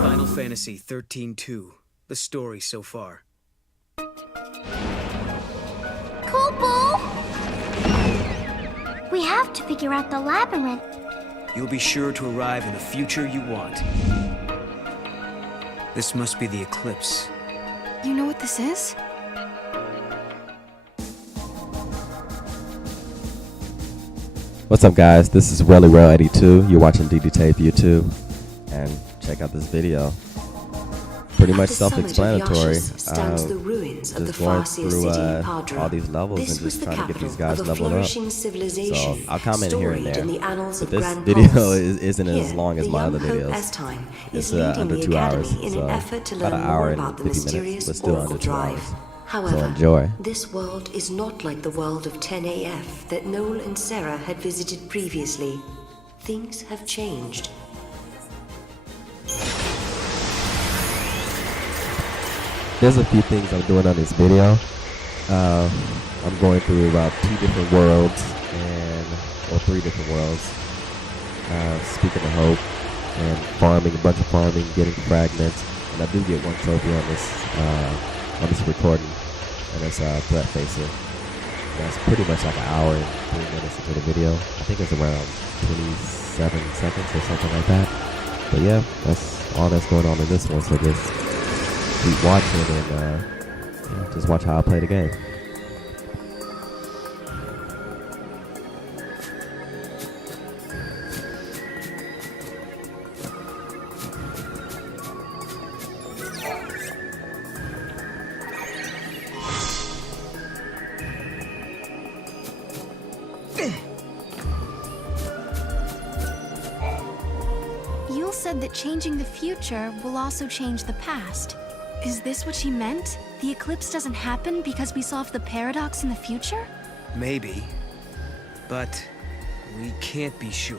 Final Fantasy XIII-2. The story so far. Kopo! We have to figure out the labyrinth. You'll be sure to arrive in the future you want. This must be the eclipse. You know what this is? What's up, guys? This is Walthrough82. You're watching DD Tape YouTube, and check out this video. Pretty much self-explanatory. Just going through all these levels and just trying to get these guys leveled up. So I'll comment here and there. But this video isn't as long as my other videos. It's under 2 hours, so about an hour and 50 minutes, but still under 2 hours. However, so enjoy. This world is not like the world of XIII-AF that Noel and Sarah had visited previously. Things have changed. There's a few things I'm doing on this video. I'm going through about 2 different worlds, or 3 different worlds. Speaking of hope, and farming, a bunch of farming, getting fragments, and I do get 1 trophy on this recording, and it's Threat Facer. That's pretty much like an hour and 3 minutes into the video. I think it's around 27 seconds or something like that. But yeah, that's all that's going on in this one. So just keep watching and just watch how I play the game. Yule said that changing the future will also change the past. Is this what she meant? The eclipse doesn't happen because we solved the paradox in the future? Maybe. But we can't be sure.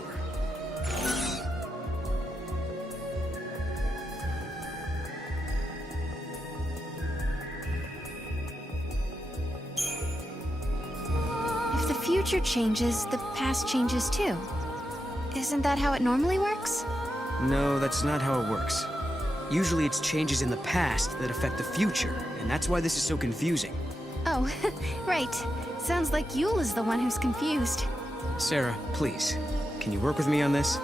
If the future changes, the past changes too. Isn't that how it normally works? No, that's not how it works. Usually it's changes in the past that affect the future, and that's why this is so confusing. Oh, right. Sounds like Yule is the one who's confused. Sarah, please, can you work with me on this?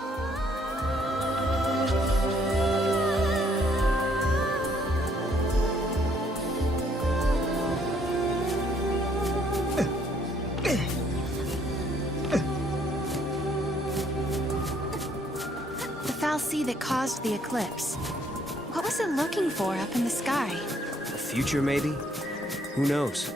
Sea that caused the eclipse. What was it looking for up in the sky? The future, maybe? Who knows?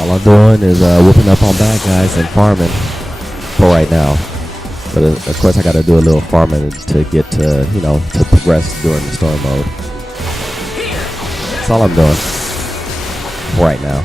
All I'm doing is whooping up on bad guys and farming for right now. But of course I gotta do a little farming to get to, to progress during the story mode. That's all I'm doing. for right now.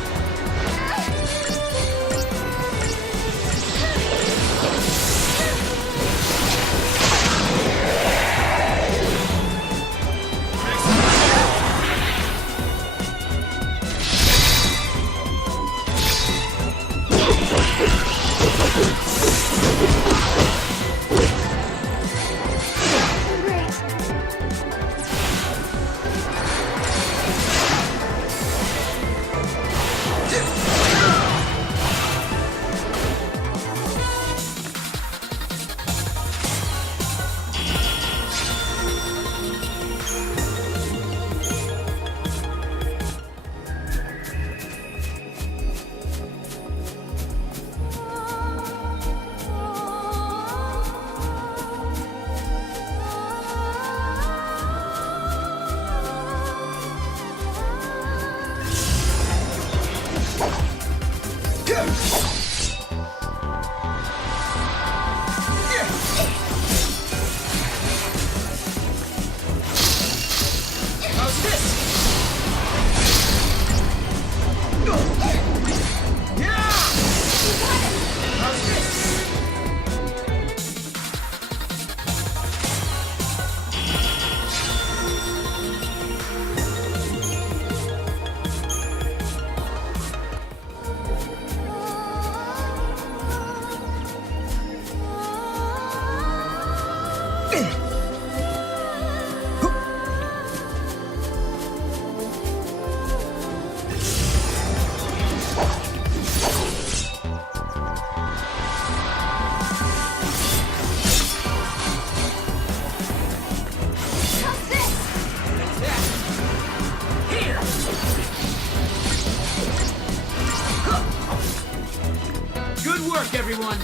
Good work, everyone!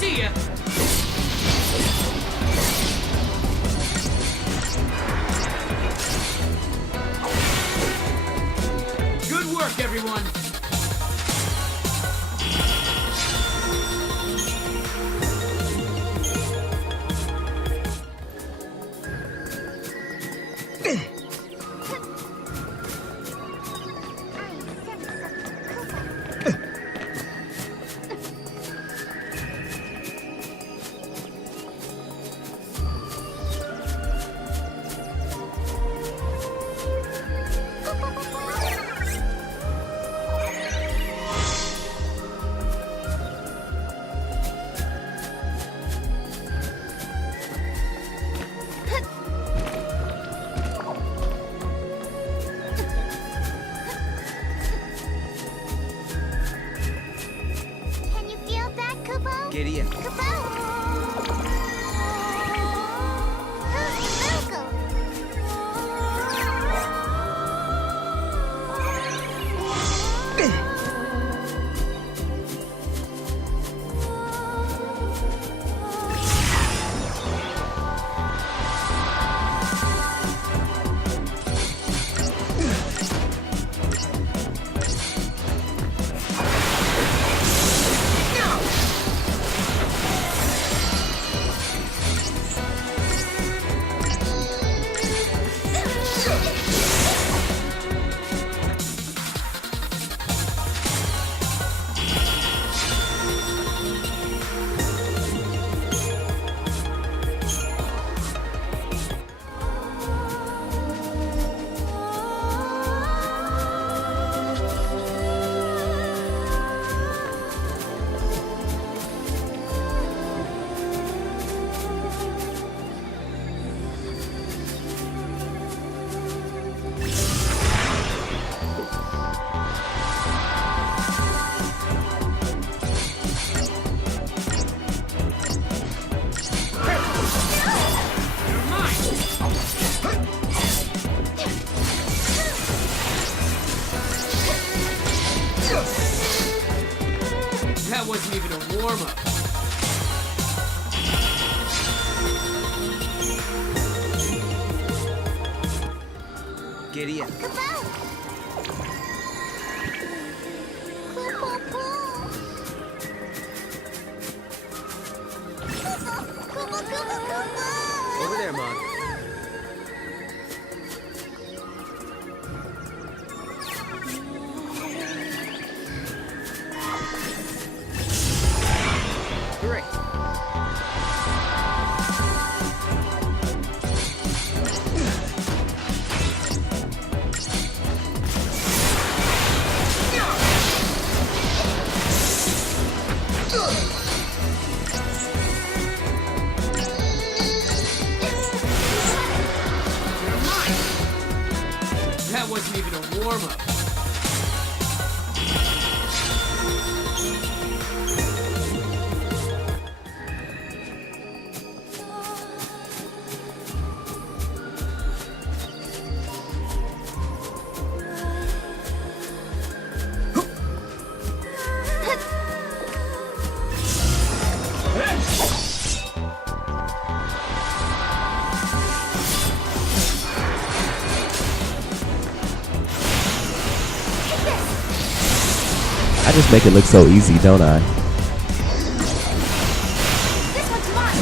See ya! Good work, everyone! Giddy up. Kaboom! Cool, cool, cool. Cool, cool, cool, cool. Over there, Mog. Great. That wasn't even a warm-up. I just make it look so easy, don't I? This one's mine.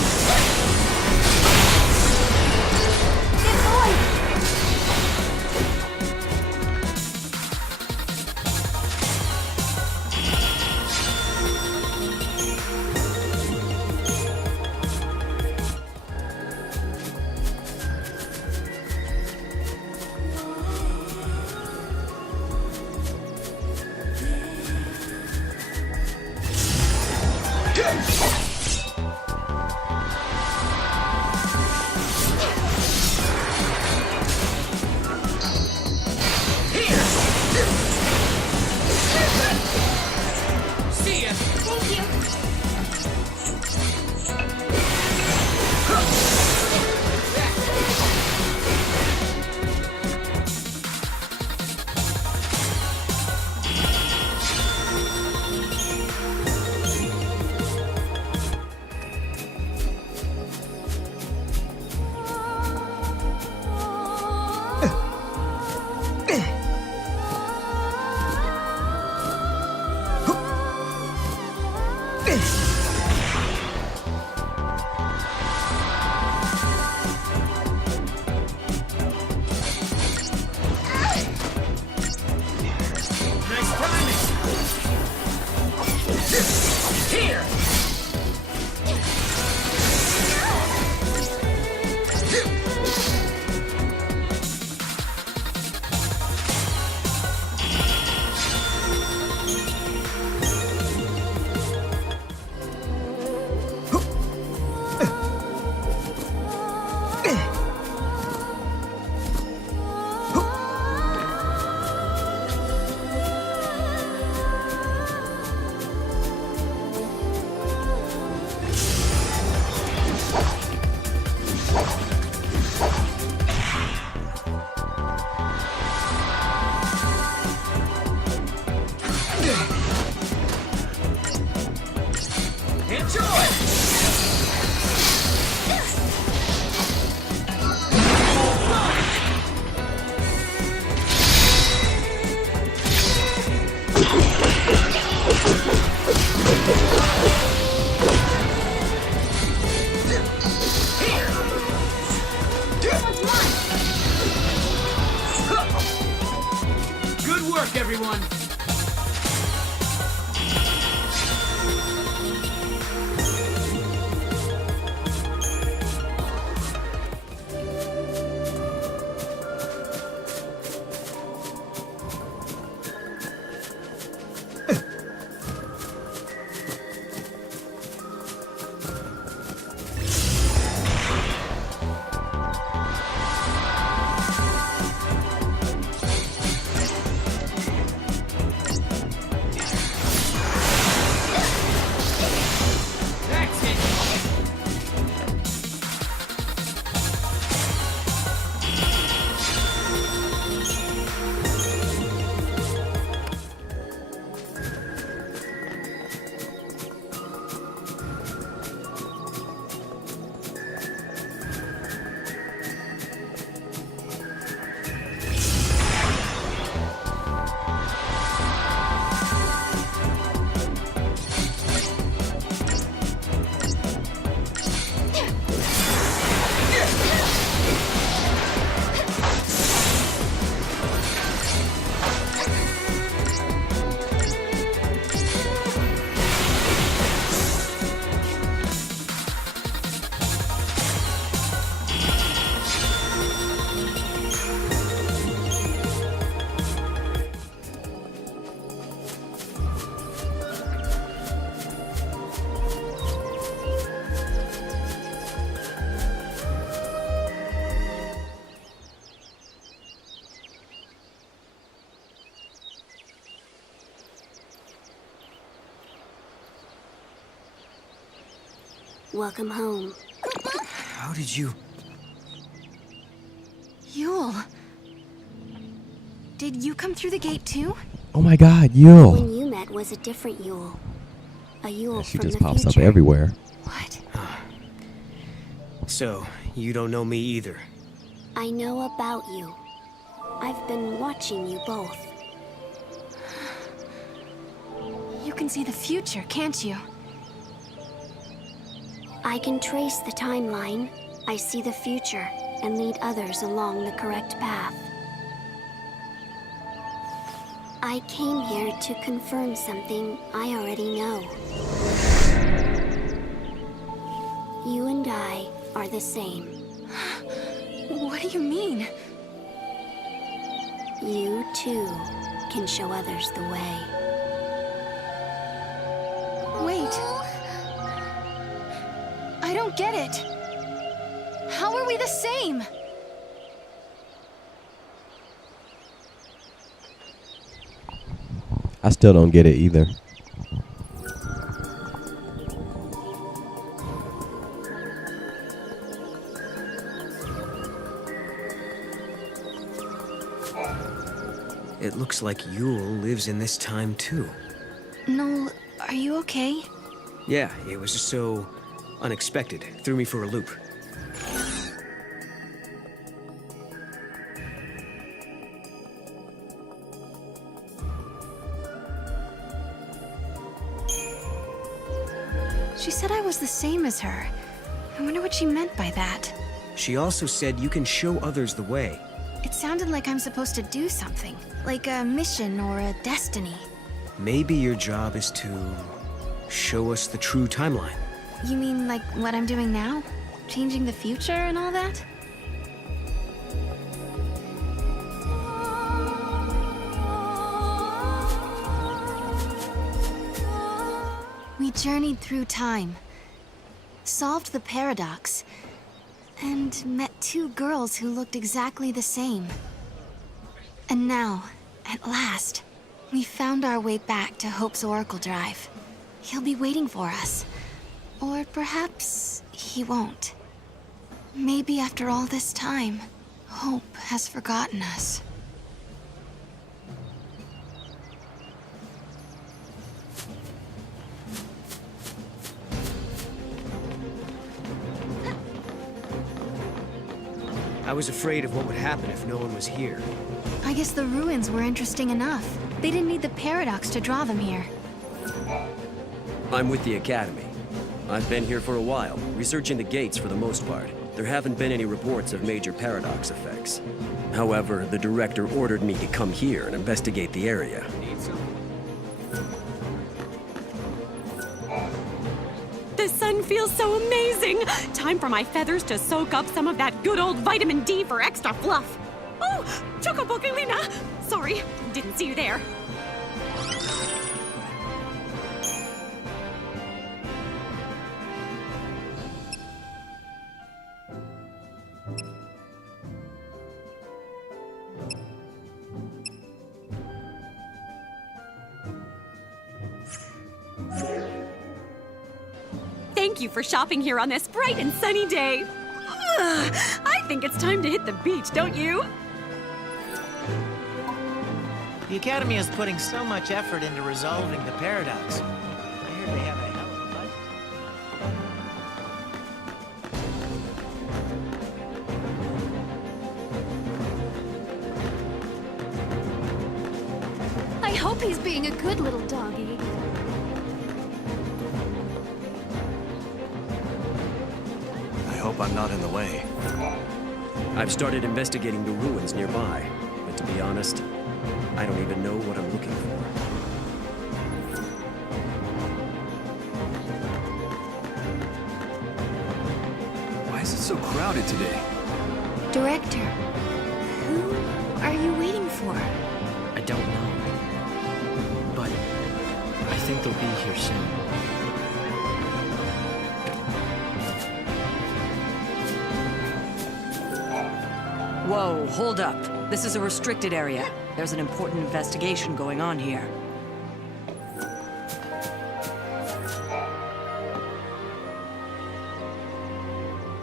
Good boy. See ya! Thank you. Nice timing! Here! Enjoy! Good work, everyone! Welcome home. How did you... Yule. Did you come through the gate too? Oh my god, Yule! When you met was a different Yule. A Yule She from just the pops future. up everywhere. What? So, you don't know me either. I know about you. I've been watching you both. You can see the future, can't you? I can trace the timeline. I see the future and lead others along the correct path. I came here to confirm something I already know. You and I are the same. What do you mean? You, too, can show others the way. Wait. I don't get it. How are we the same? I still don't get it either. It looks like Yule lives in this time too. Noel, are you okay? Yeah, it was just so unexpected. Threw me for a loop. She said I was the same as her. I wonder what she meant by that. She also said you can show others the way. It sounded like I'm supposed to do something, like a mission or a destiny. Maybe your job is to show us the true timeline. You mean like what I'm doing now? Changing the future and all that? We journeyed through time, solved the paradox, and met two girls who looked exactly the same. And now, at last, we found our way back to Hope's Oracle Drive. He'll be waiting for us. Or perhaps he won't. Maybe after all this time, Hope has forgotten us. I was afraid of what would happen if no one was here. I guess the ruins were interesting enough. They didn't need the paradox to draw them here. I'm with the Academy. I've been here for a while, researching the gates for the most part. There haven't been any reports of major paradox effects. However, the director ordered me to come here and investigate the area. The sun feels so amazing! Time for my feathers to soak up some of that good old vitamin D for extra fluff. Oh, Chocobokelina! Sorry, didn't see you there. Thank you for shopping here on this bright and sunny day. Ugh, I think it's time to hit the beach, don't you? The Academy is putting so much effort into resolving the paradox. I heard they have a hell of a budget. I hope he's being a good little doggy. I hope I'm not in the way. I've started investigating the ruins nearby, but to be honest, I don't even know what I'm looking for. Why is it so crowded today? Director, who are you waiting for? I don't know. But I think they'll be here soon. Whoa, hold up. This is a restricted area. There's an important investigation going on here.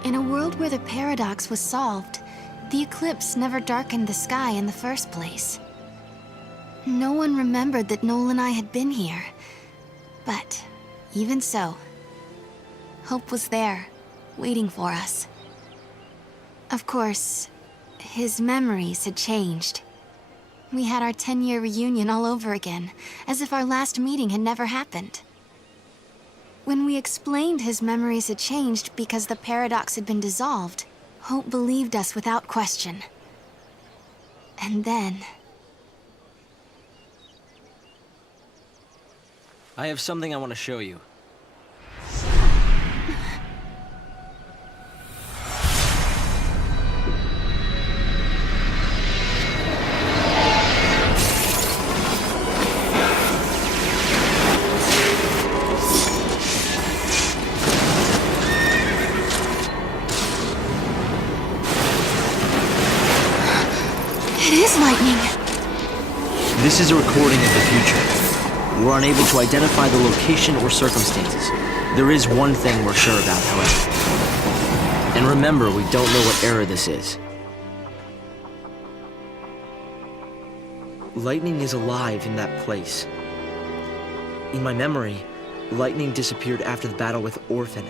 In a world where the paradox was solved, the eclipse never darkened the sky in the first place. No one remembered that Noel and I had been here. But even so, hope was there, waiting for us. Of course, his memories had changed. We had our 10-year reunion all over again, as if our last meeting had never happened. When we explained his memories had changed because the paradox had been dissolved, Hope believed us without question. And then... I have something I want to show you. It is lightning! This is a recording of the future. We're unable to identify the location or circumstances. There is one thing we're sure about, however. And remember, we don't know what era this is. Lightning is alive in that place. In my memory, Lightning disappeared after the battle with Orphan,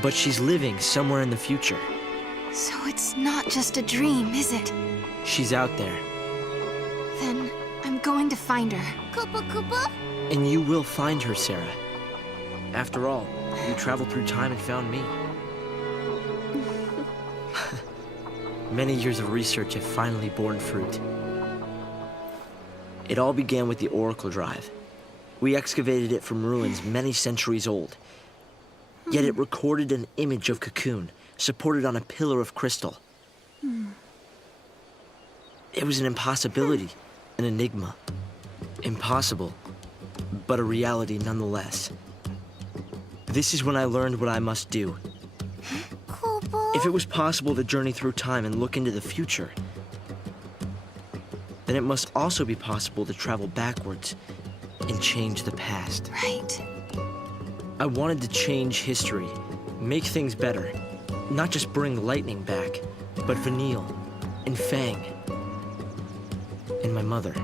but she's living somewhere in the future. So it's not just a dream, is it? She's out there. Then I'm going to find her. Koopa Koopa? And you will find her, Sarah. After all, you traveled through time and found me. Many years of research have finally borne fruit. It all began with the Oracle Drive. We excavated it from ruins many centuries old. Yet it recorded an image of Cocoon, supported on a pillar of crystal. It was an impossibility, an enigma. Impossible, but a reality nonetheless. This is when I learned what I must do. If it was possible to journey through time and look into the future, then it must also be possible to travel backwards and change the past. Right. I wanted to change history, make things better. Not just bring Lightning back, but Vanille, and Fang, and my mother.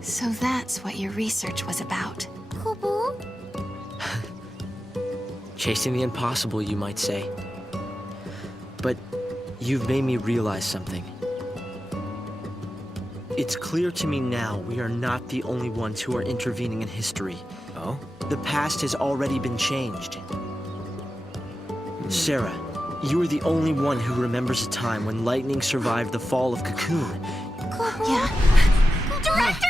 So that's what your research was about. Kubu? Chasing the impossible, you might say. But you've made me realize something. It's clear to me now we are not the only ones who are intervening in history. Oh? The past has already been changed. Sarah, you are the only one who remembers a time when Lightning survived the fall of Cocoon. Yeah. Director!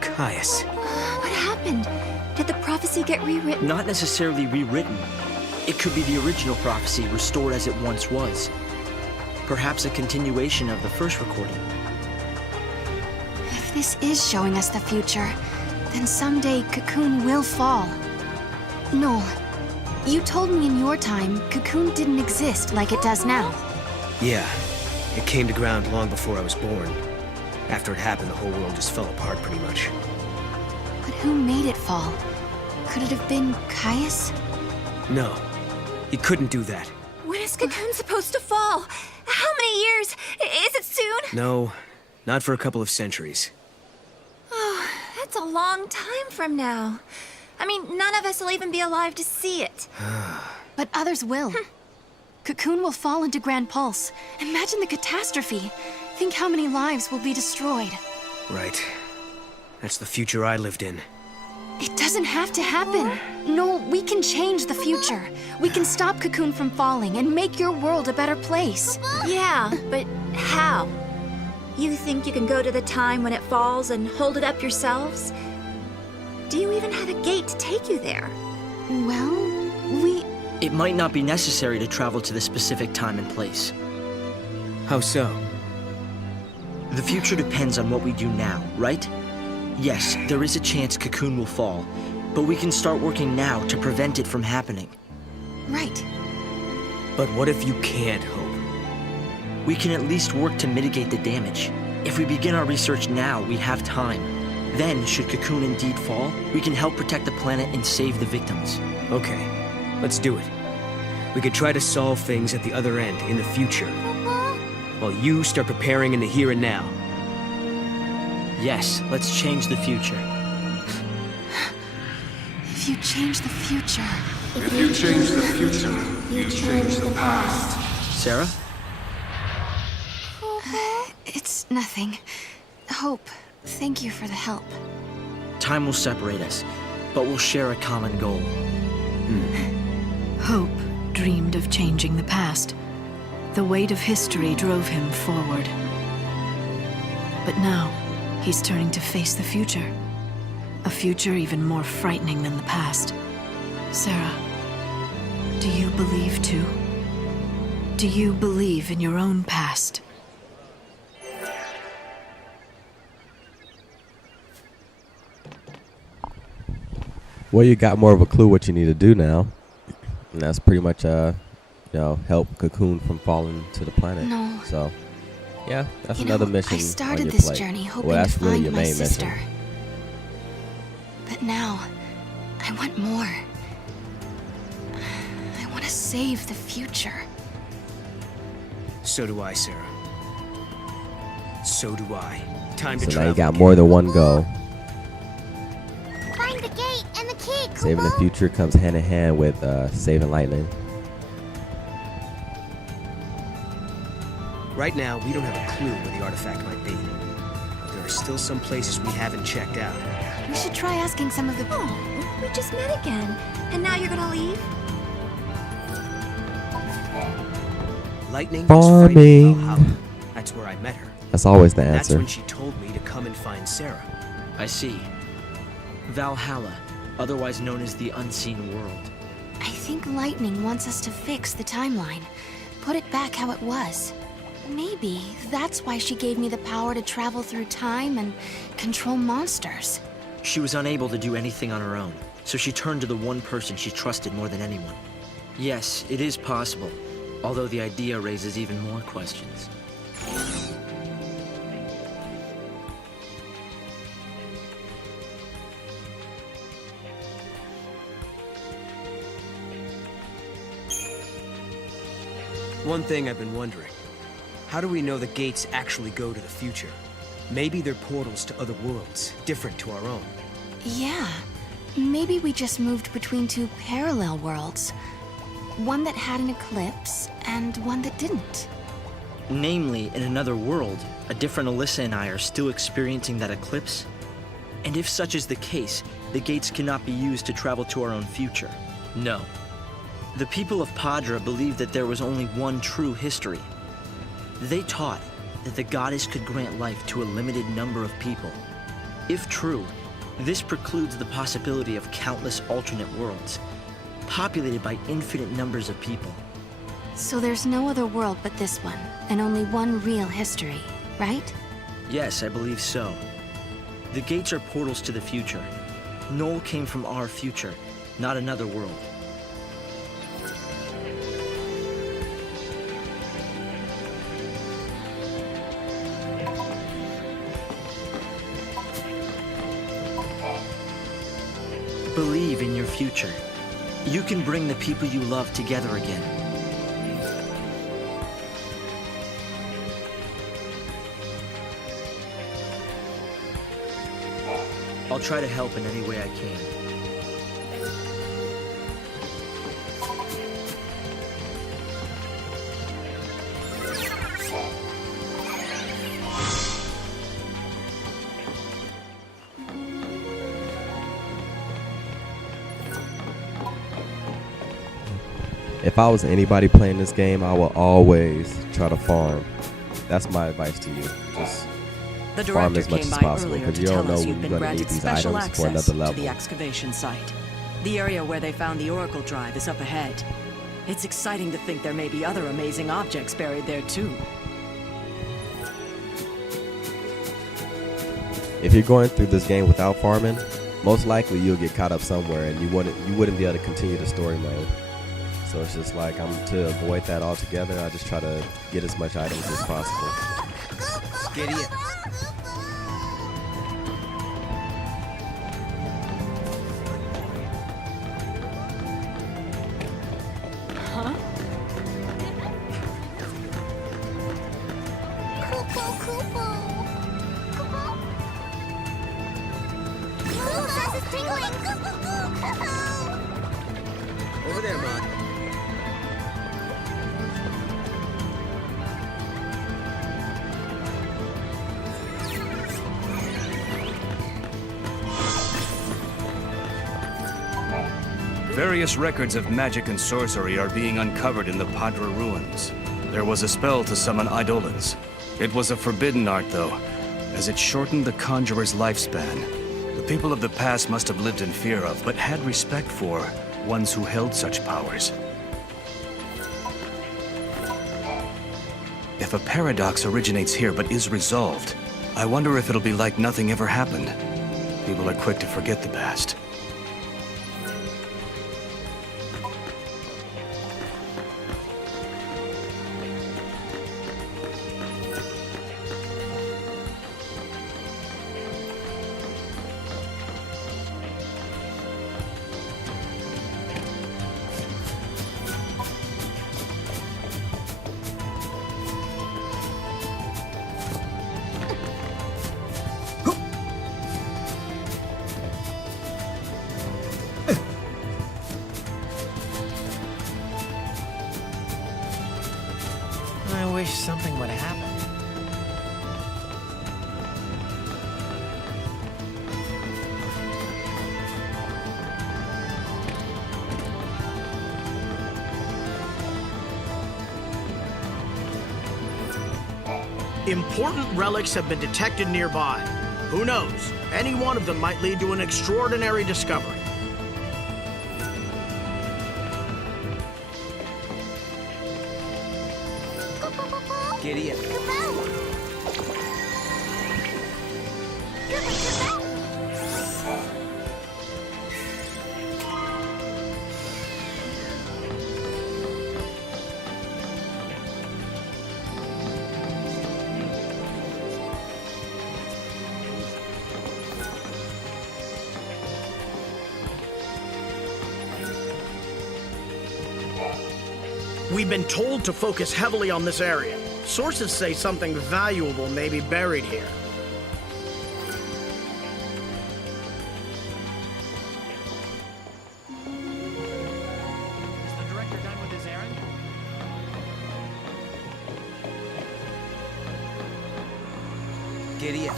Caius. What happened? Did the prophecy get rewritten? Not necessarily rewritten. It could be the original prophecy restored as it once was. Perhaps a continuation of the first recording. If this is showing us the future, then someday Cocoon will fall. Noel, you told me in your time Cocoon didn't exist like it does now. Yeah, it came to ground long before I was born. After it happened, the whole world just fell apart pretty much. But who made it fall? Could it have been Caius? No, he couldn't do that. When is Cocoon supposed to fall? How many years? Is it soon? No, not for a couple of centuries. Oh, that's a long time from now. I mean, none of us will even be alive to see it. But others will. Cocoon will fall into Grand Pulse. Imagine the catastrophe. Think how many lives will be destroyed. Right. That's the future I lived in. It doesn't have to happen. Noel, we can change the future. We can stop Cocoon from falling and make your world a better place. Yeah, but how? You think you can go to the time when it falls and hold it up yourselves? Do you even have a gate to take you there? Well, It might not be necessary to travel to the specific time and place. How so? The future depends on what we do now, right? Yes, there is a chance Cocoon will fall, but we can start working now to prevent it from happening. Right. But what if you can't, Hope? We can at least work to mitigate the damage. If we begin our research now, we have time. Then, should Cocoon indeed fall, we can help protect the planet and save the victims. Okay, let's do it. We could try to solve things at the other end, in the future. While you start preparing in the here and now. Yes, let's change the future. If you change the future... If you change the future, you change the past. Sarah? It's nothing. Hope, thank you for the help. Time will separate us, but we'll share a common goal. Hope dreamed of changing the past. The weight of history drove him forward. But now, he's turning to face the future. A future even more frightening than the past. Sarah, do you believe too? Do you believe in your own past? Well, you got more of a clue what you need to do now. And that's pretty much, help Cocoon from falling to the planet. No. So, yeah, that's You another know, mission I started on your this plate. journey hoping well, that's to really find your my main sister. mission. But now, I want more. I want to save the future. So do I, Sarah. So do I. Time to So now travel. you got more than one goal. Find the gate and the key, Saving the future comes hand in hand with saving Lightning. Right now, we don't have a clue where the artifact might be. But there are still some places we haven't checked out. We should try asking some of the... Oh, we just met again. And now you're gonna leave? Lightning Farming. was fighting Valhalla. That's where I met her. That's always the That's answer. when she told me to come and find Sarah. I see. Valhalla, otherwise known as the Unseen World. I think Lightning wants us to fix the timeline. Put it back how it was. Maybe that's why she gave me the power to travel through time and control monsters. She was unable to do anything on her own, so she turned to the one person she trusted more than anyone. Yes, it is possible, although the idea raises even more questions. One thing I've been wondering. How do we know the gates actually go to the future? Maybe they're portals to other worlds, different to our own. Yeah. Maybe we just moved between two parallel worlds. One that had an eclipse, and one that didn't. Namely, in another world, a different Alyssa and I are still experiencing that eclipse. And if such is the case, the gates cannot be used to travel to our own future. No. The people of Padra believed that there was only one true history. They taught that the goddess could grant life to a limited number of people. If true, this precludes the possibility of countless alternate worlds, populated by infinite numbers of people. So there's no other world but this one, and only one real history, right? Yes, I believe so. The gates are portals to the future. Noel came from our future, not another world. Believe in your future. You can bring the people you love together again. I'll try to help in any way I can. If I was anybody playing this game, I will always try to farm. That's my advice to you. Just The farm director as much came as by possible earlier because to you don't tell know us when you've you're been going to granted need these special items for access another to level. the excavation site. The area where they found the Oracle Drive is up ahead. It's exciting to think there may be other amazing objects buried there too. If you're going through this game without farming, most likely you'll get caught up somewhere and you wouldn't be able to continue the story mode. So it's just like, to avoid that altogether, I just try to get as much items as possible. Gideon. Huh? Over there, Mom. Various records of magic and sorcery are being uncovered in the Padra ruins. There was a spell to summon eidolons. It was a forbidden art, though, as it shortened the conjurer's lifespan. The people of the past must have lived in fear of, but had respect for, ones who held such powers. If a paradox originates here but is resolved, I wonder if it'll be like nothing ever happened. People are quick to forget the past. I wish something would happen. Important relics have been detected nearby. Who knows? Any one of them might lead to an extraordinary discovery. Gideon. We've been told to focus heavily on this area. Sources say something valuable may be buried here. Is the director done with his errand? Gideon.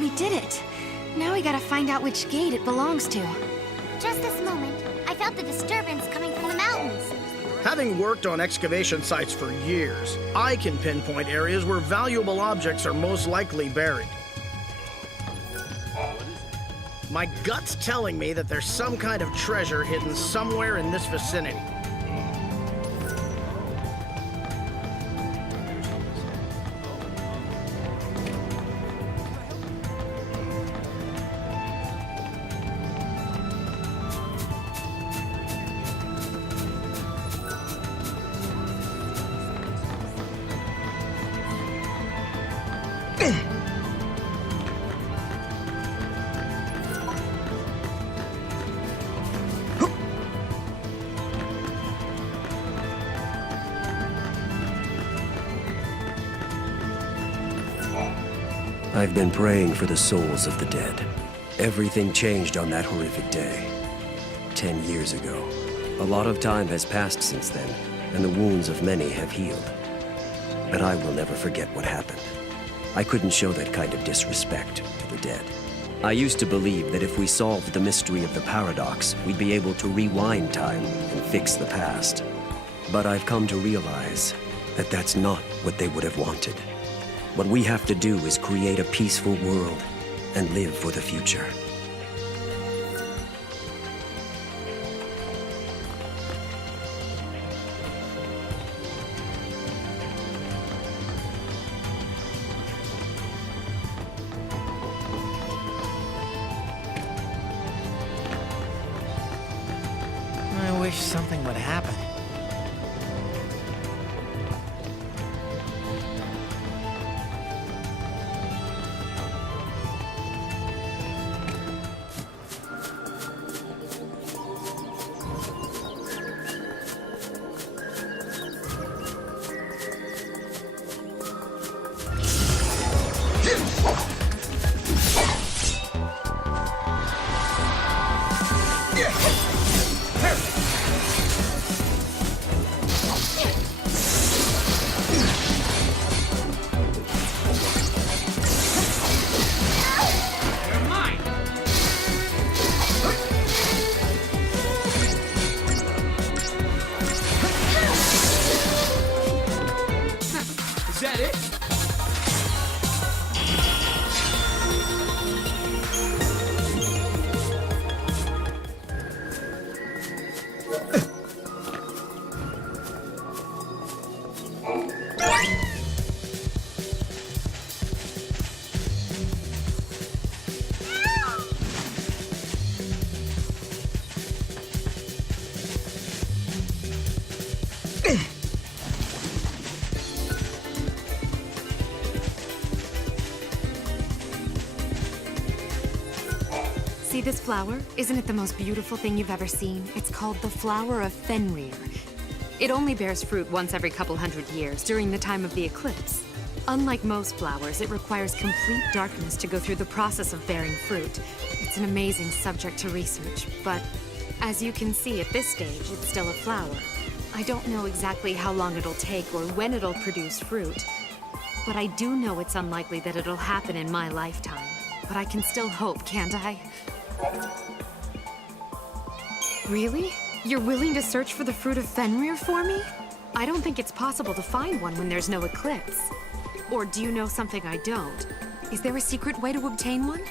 We did it. Now we gotta find out which gate it belongs to. Just this moment, I felt the disturbance coming from the mountains. Having worked on excavation sites for years, I can pinpoint areas where valuable objects are most likely buried. My gut's telling me that there's some kind of treasure hidden somewhere in this vicinity. I've been praying for the souls of the dead. Everything changed on that horrific day. 10 years ago. A lot of time has passed since then. and the wounds of many have healed. But I will never forget what happened. I couldn't show that kind of disrespect to the dead. I used to believe that if we solved the mystery of the paradox, we'd be able to rewind time and fix the past. But I've come to realize that that's not what they would have wanted. What we have to do is create a peaceful world and live for the future. I wish something would happen. See this flower? Isn't it the most beautiful thing you've ever seen? It's called the flower of Fenrir. It only bears fruit once every couple hundred years, during the time of the eclipse. Unlike most flowers, it requires complete darkness to go through the process of bearing fruit. It's an amazing subject to research, but as you can see at this stage, it's still a flower. I don't know exactly how long it'll take or when it'll produce fruit, but I do know it's unlikely that it'll happen in my lifetime. But I can still hope, can't I? Really? You're willing to search for the fruit of Fenrir for me? I don't think it's possible to find one when there's no eclipse. Or do you know something I don't? Is there a secret way to obtain one?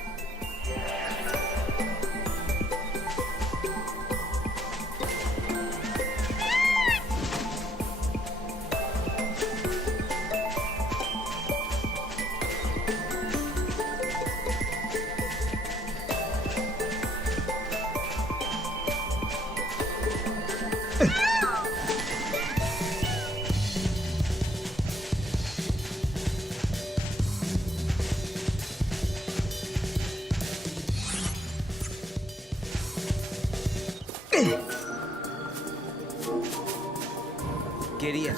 Giddy up.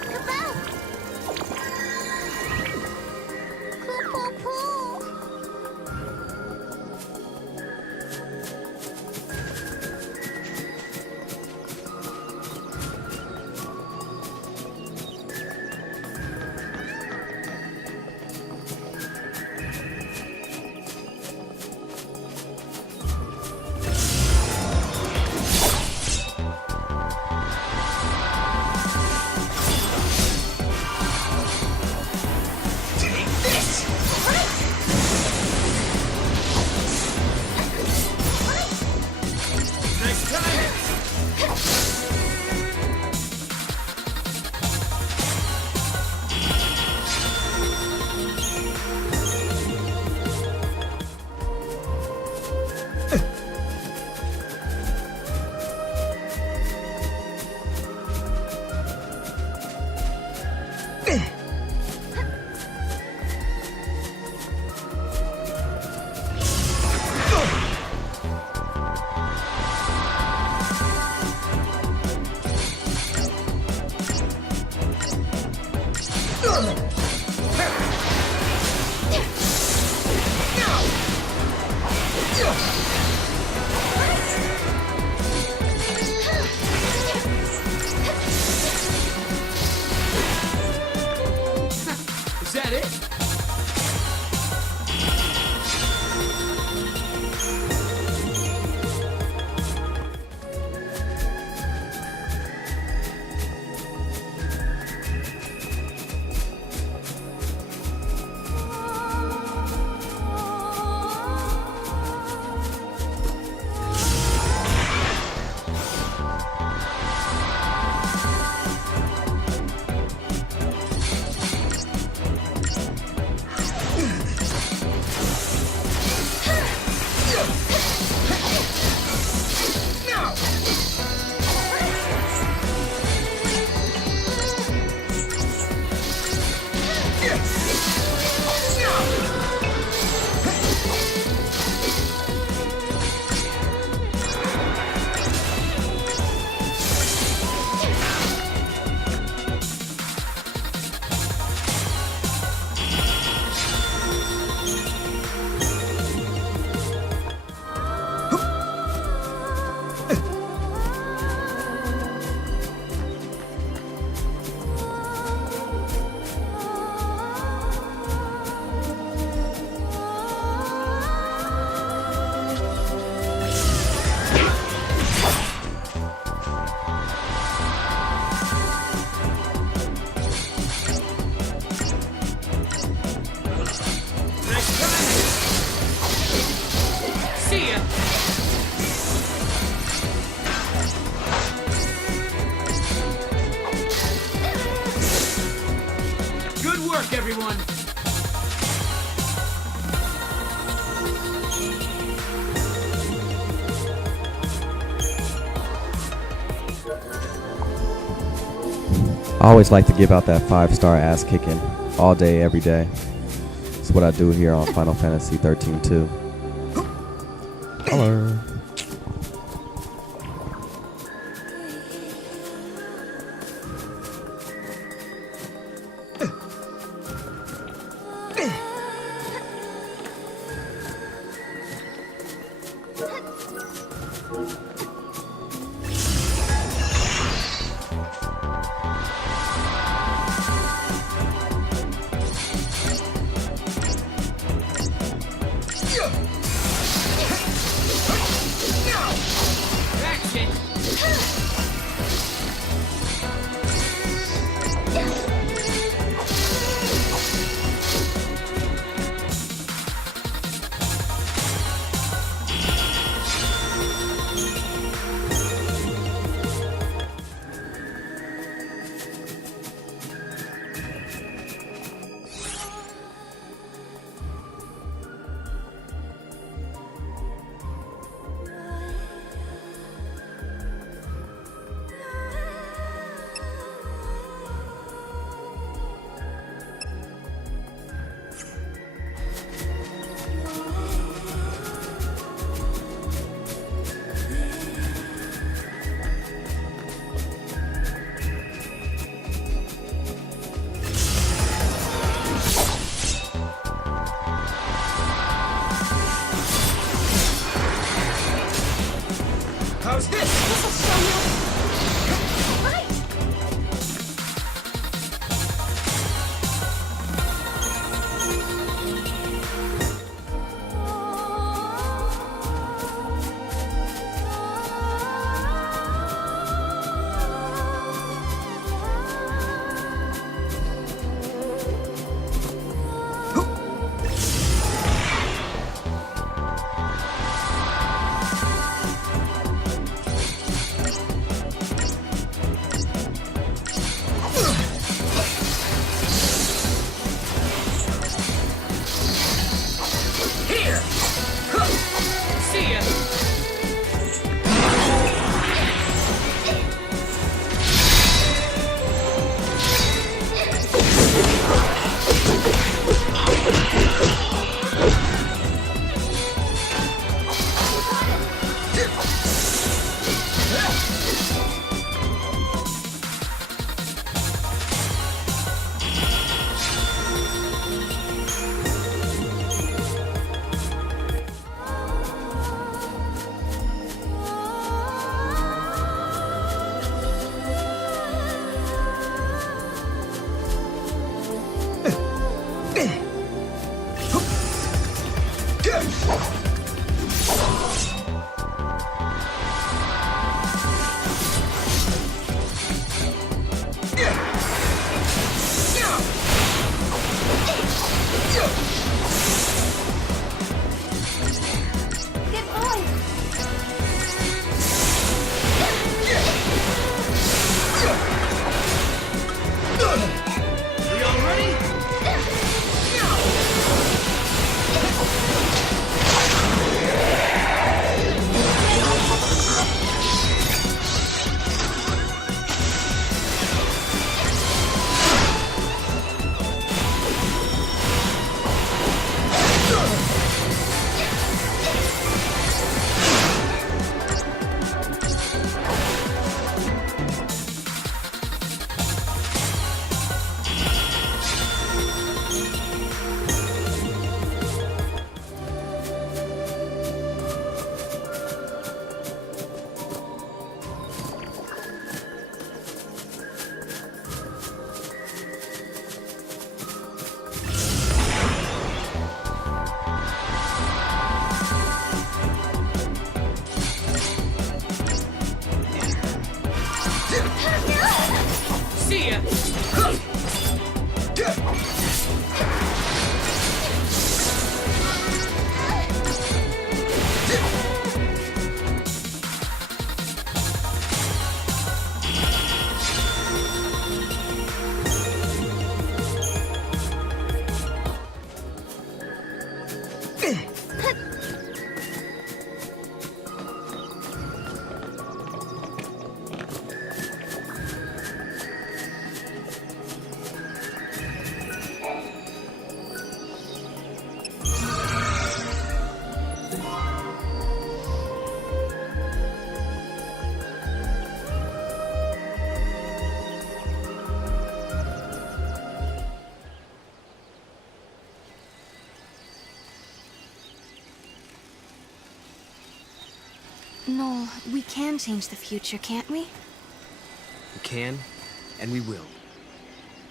I always like to give out that 5-star ass kicking all day, every day. It's what I do here on Final Fantasy 13-2. Hello. How's this? This'll show you. Right. See ya! No, we can change the future, can't we? We can, and we will.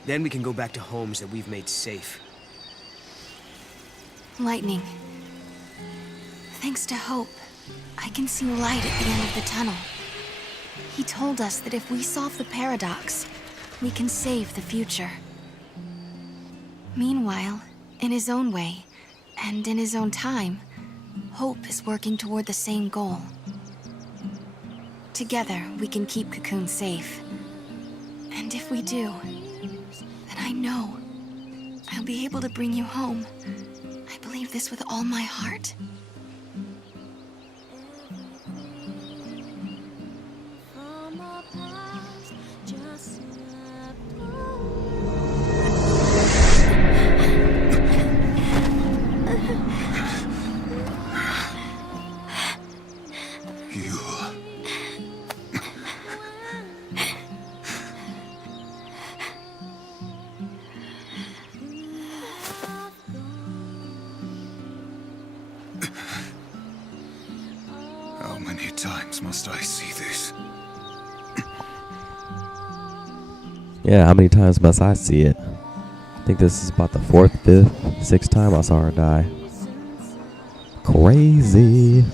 Then we can go back to homes that we've made safe. Lightning. Thanks to Hope, I can see light at the end of the tunnel. He told us that if we solve the paradox, we can save the future. Meanwhile, in his own way, and in his own time, Hope is working toward the same goal. Together, we can keep Cocoon safe. And if we do, then I know I'll be able to bring you home. I believe this with all my heart. How many times must I see this? Yeah, how many times must I see it? I think this is about the 4th, 5th, 6th time I saw her die. Crazy.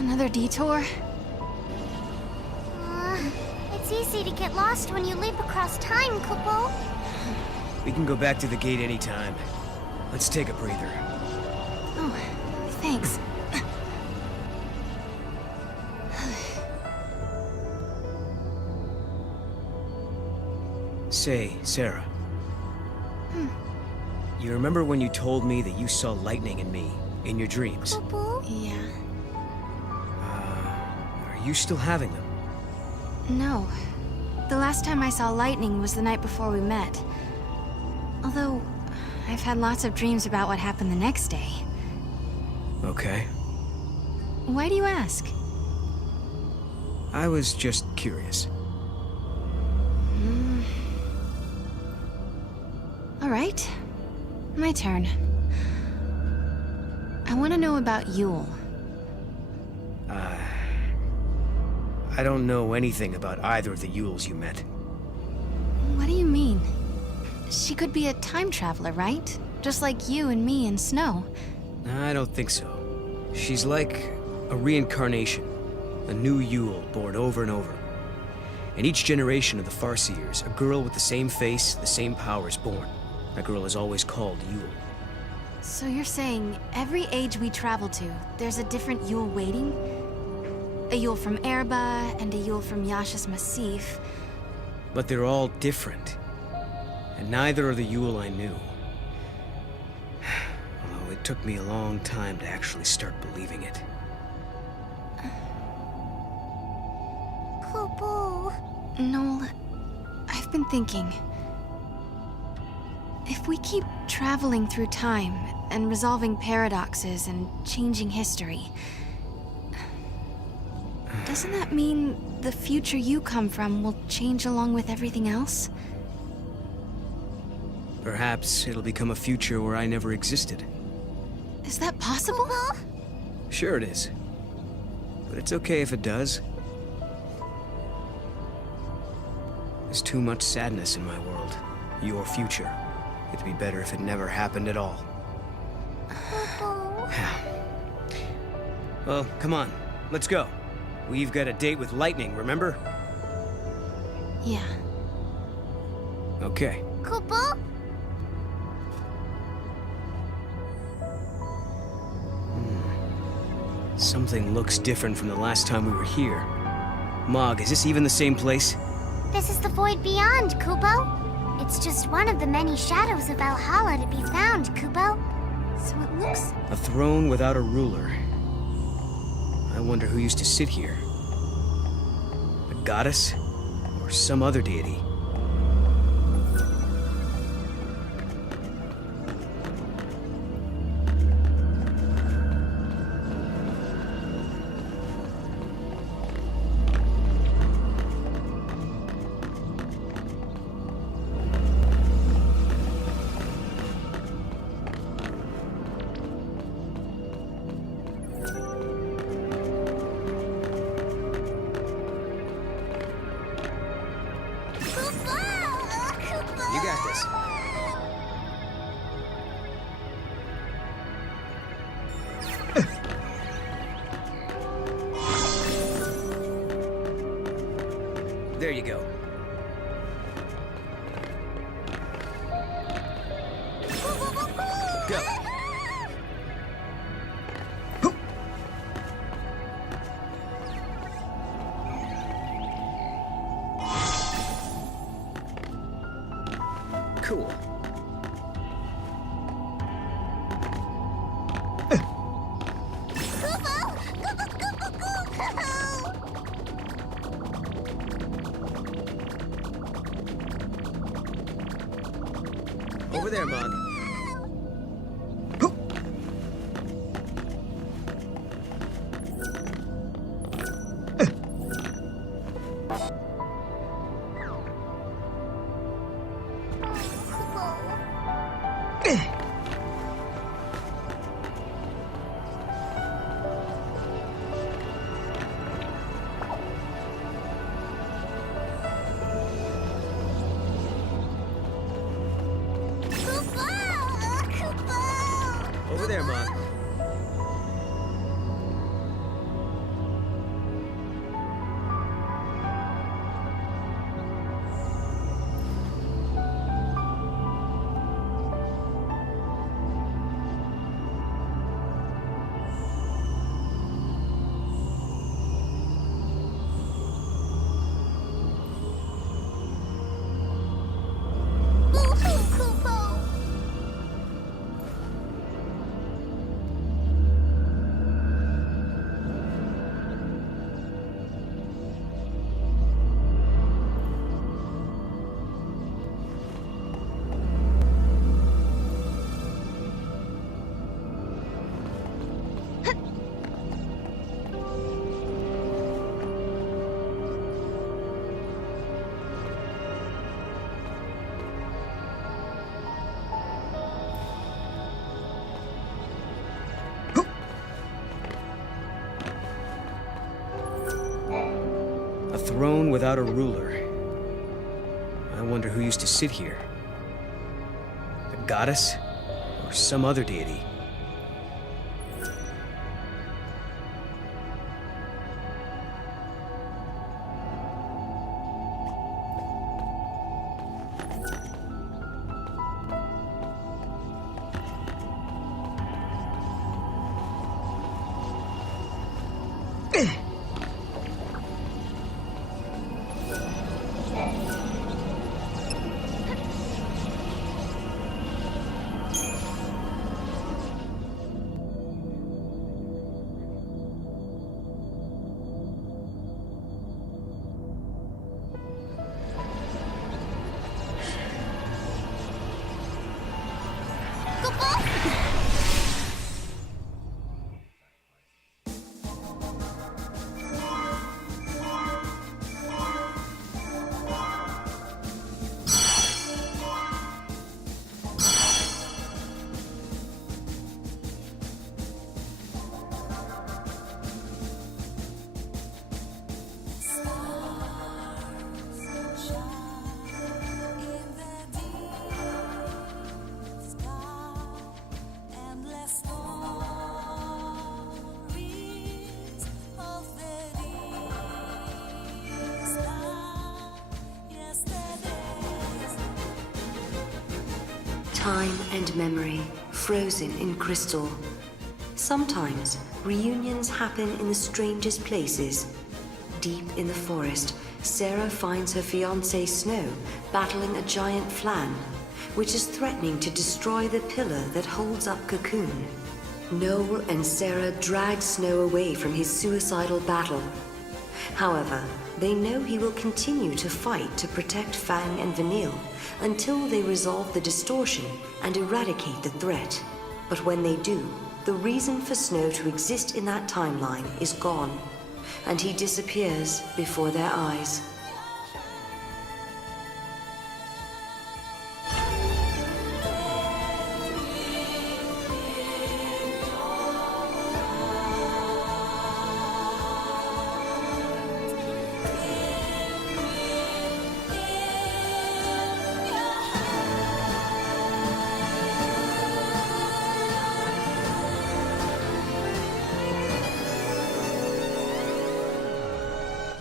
Another detour? It's easy to get lost when you leap across time, Kupo. We can go back to the gate anytime. Let's take a breather. Oh, thanks. Say, Sarah. You remember when you told me that you saw lightning in me, in your dreams? Kupo? Yeah. Are you still having them? No. The last time I saw lightning was the night before we met. Although, I've had lots of dreams about what happened the next day. Okay. Why do you ask? I was just curious. All right. My turn. I want to know about Yule. I don't know anything about either of the Yules you met. What do you mean? She could be a time traveler, right? Just like you and me and Snow. I don't think so. She's like a reincarnation. A new Yule born over and over. In each generation of the Farseers, a girl with the same face, the same power is born. That girl is always called Yule. So you're saying every age we travel to, there's a different Yule waiting? A Yule from Erba and a Yule from Yaschas Massif. But they're all different. And neither are the Yule I knew. Although it took me a long time to actually start believing it. Kupo. Noel, I've been thinking. If we keep traveling through time and resolving paradoxes and changing history, doesn't that mean the future you come from will change along with everything else? Perhaps it'll become a future where I never existed. Is that possible? Sure it is. But it's okay if it does. There's too much sadness in my world. Your future. It'd be better if it never happened at all. Well, come on. Let's go. We've got a date with lightning, remember? Yeah. Okay. Kupo? Something looks different from the last time we were here. Mog, is this even the same place? This is the void beyond, Kupo. It's just one of the many shadows of Valhalla to be found, Kupo. So it looks... A throne without a ruler. I wonder who used to sit here. A goddess? Or some other deity? You got this. There you go. Go. Cool. Over there, Mog. Over there, Mog. A throne without a ruler. I wonder who used to sit here. A goddess? Or some other deity? Time and memory, frozen in crystal. Sometimes, reunions happen in the strangest places. Deep in the forest, Sarah finds her fiancé Snow battling a giant flan, which is threatening to destroy the pillar that holds up Cocoon. Noel and Sarah drag Snow away from his suicidal battle. However, they know he will continue to fight to protect Fang and Vanille until they resolve the distortion and eradicate the threat. But when they do, the reason for Snow to exist in that timeline is gone, and he disappears before their eyes.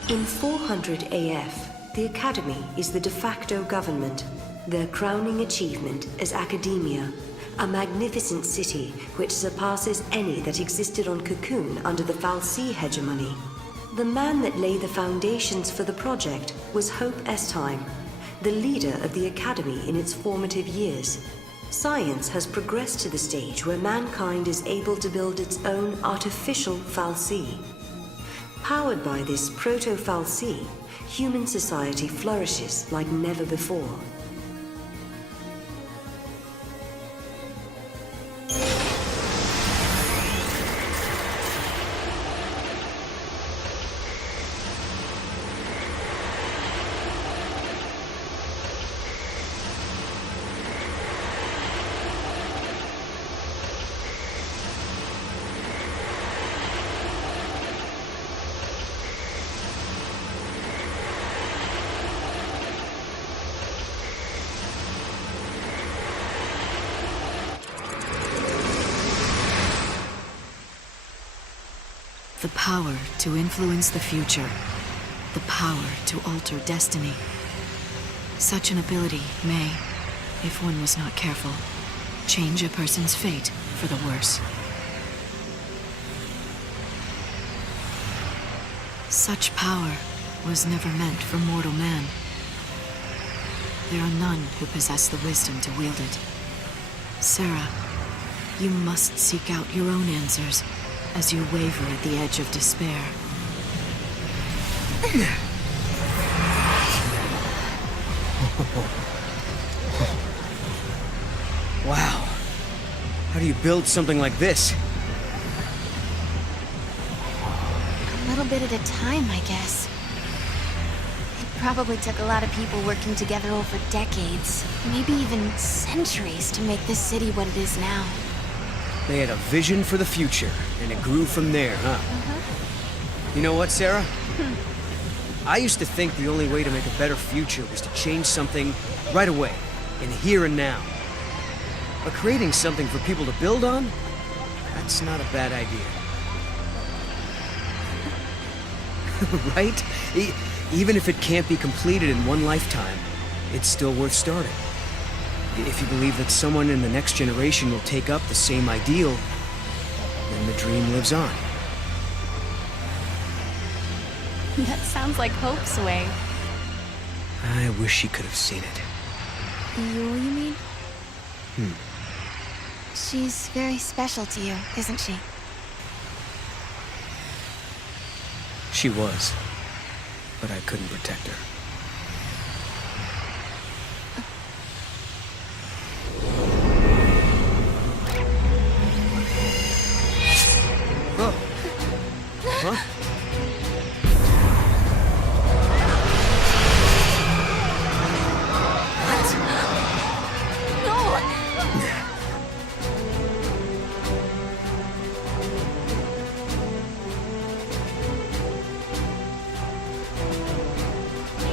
In 400 AF, the Academy is the de facto government. Their crowning achievement is Academia, a magnificent city which surpasses any that existed on Cocoon under the fal'Cie hegemony. The man that laid the foundations for the project was Hope Estime, the leader of the Academy in its formative years. Science has progressed to the stage where mankind is able to build its own artificial fal'Cie. Powered by this proto-fal'Cie, human society flourishes like never before. The power to influence the future. The power to alter destiny. Such an ability may, if one was not careful, change a person's fate for the worse. Such power was never meant for mortal man. There are none who possess the wisdom to wield it. Sarah, you must seek out your own answers as you waver at the edge of despair. Wow. How do you build something like this? A little bit at a time, I guess. It probably took a lot of people working together over decades, maybe even centuries, to make this city what it is now. They had a vision for the future, and it grew from there, huh? You know what, Sarah? I used to think the only way to make a better future was to change something right away, in the here and now. But creating something for people to build on? That's not a bad idea. Right? Even if it can't be completed in one lifetime, it's still worth starting. If you believe that someone in the next generation will take up the same ideal, then the dream lives on. That sounds like Hope's way. I wish she could have seen it. You mean? She's very special to you, isn't she? She was, but I couldn't protect her. Huh?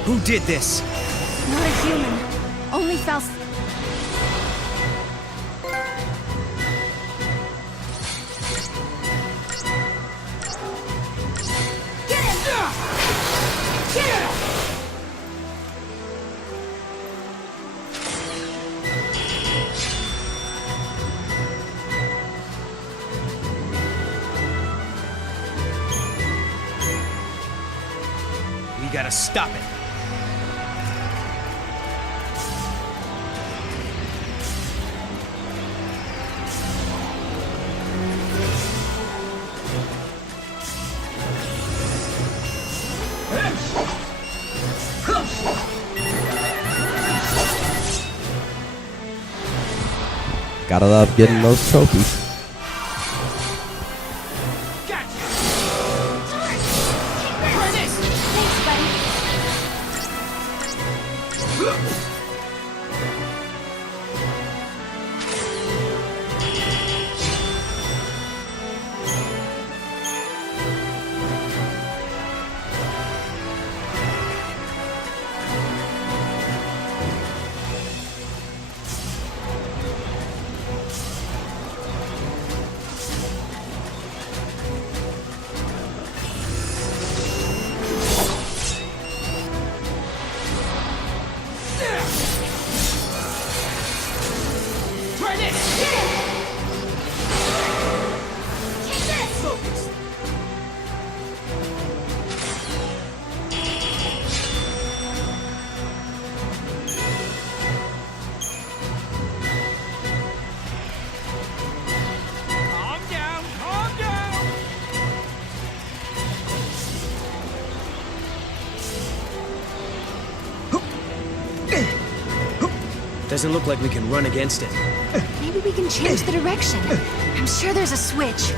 Who did this? Not a human. Only fal'Cie. gotta stop it. Gotta love getting those trophies. Doesn't look like we can run against it. Maybe we can change the direction. I'm sure there's a switch.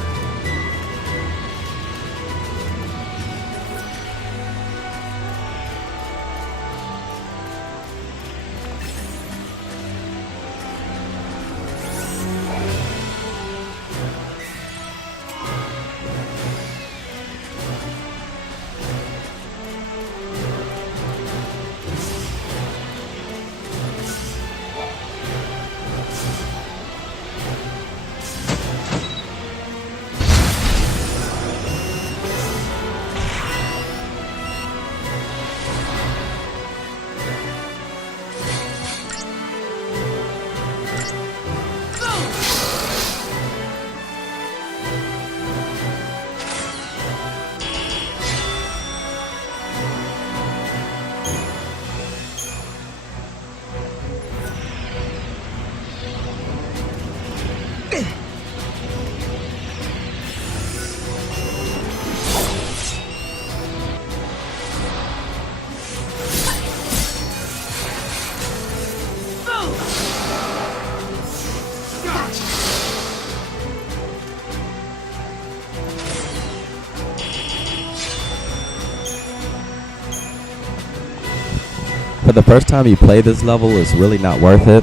For the first time you play this level, it's really not worth it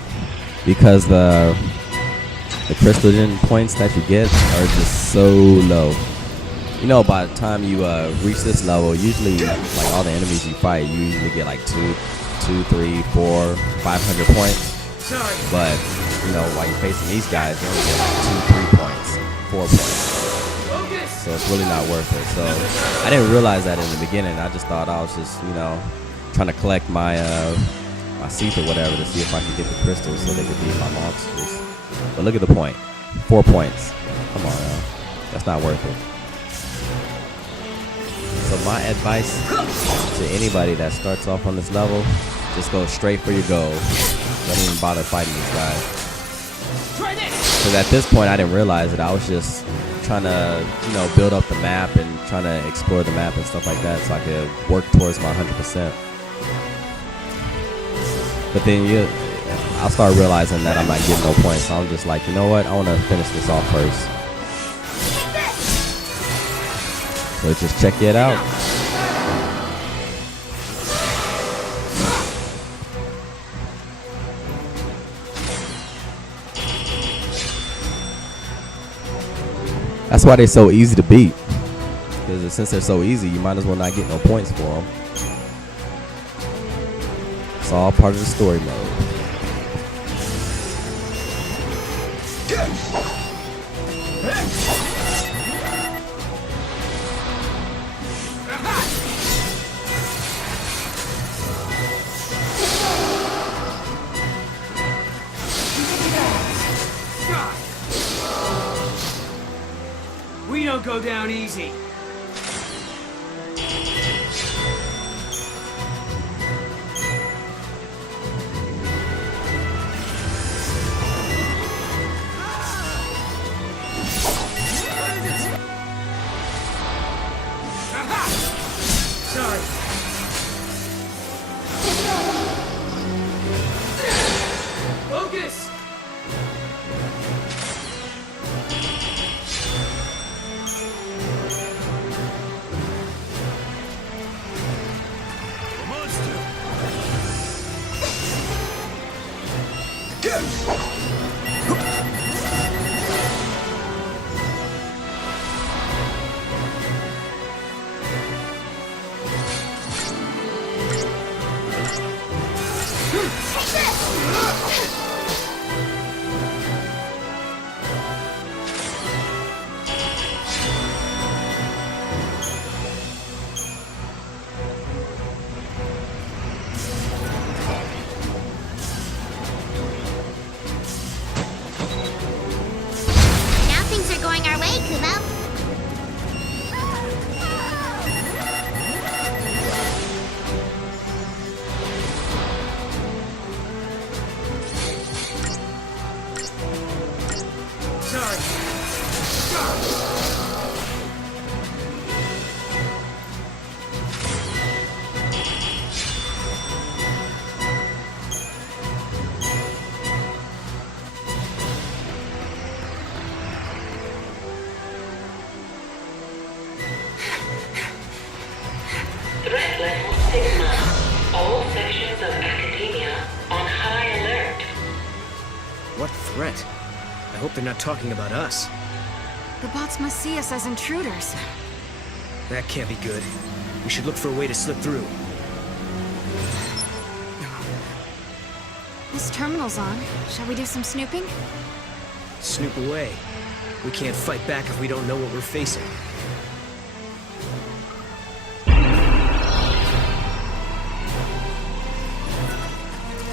because the crystalline points that you get are just so low. You know, by the time you reach this level, usually like all the enemies you fight, you usually get like 2, 3, 4, 500 points. Sorry. But you know, while you're facing these guys, you only get like 2, 3 points, 4 points. So it's really not worth it. So I didn't realize that in the beginning. I just thought I was just, you know, trying to collect my my seeds or whatever to see if I can get the crystals so they could be my monsters. But look at the point, 4 points. Come on, now. That's not worth it. So my advice to anybody that starts off on this level, just go straight for your goal. Don't even bother fighting these guys. Because at this point I didn't realize it. I was just trying to, you know, build up the map and trying to explore the map and stuff like that so I could work towards my 100%. But then I'll start realizing that I'm not getting no points. So I'm just like, you know what? I want to finish this off first. So just check it out. That's why they're so easy to beat. Because since they're so easy, you might as well not get no points for them. It's all part of the story mode. We don't go down easy. Sorry. Focus! Now things are going our way, Kubo. Threat level Sigma. All sections of academia on high alert. What threat? I hope they're not talking about us. The bots must see us as intruders. That can't be good. We should look for a way to slip through. This terminal's on. Shall we do some snooping? Snoop away. We can't fight back if we don't know what we're facing.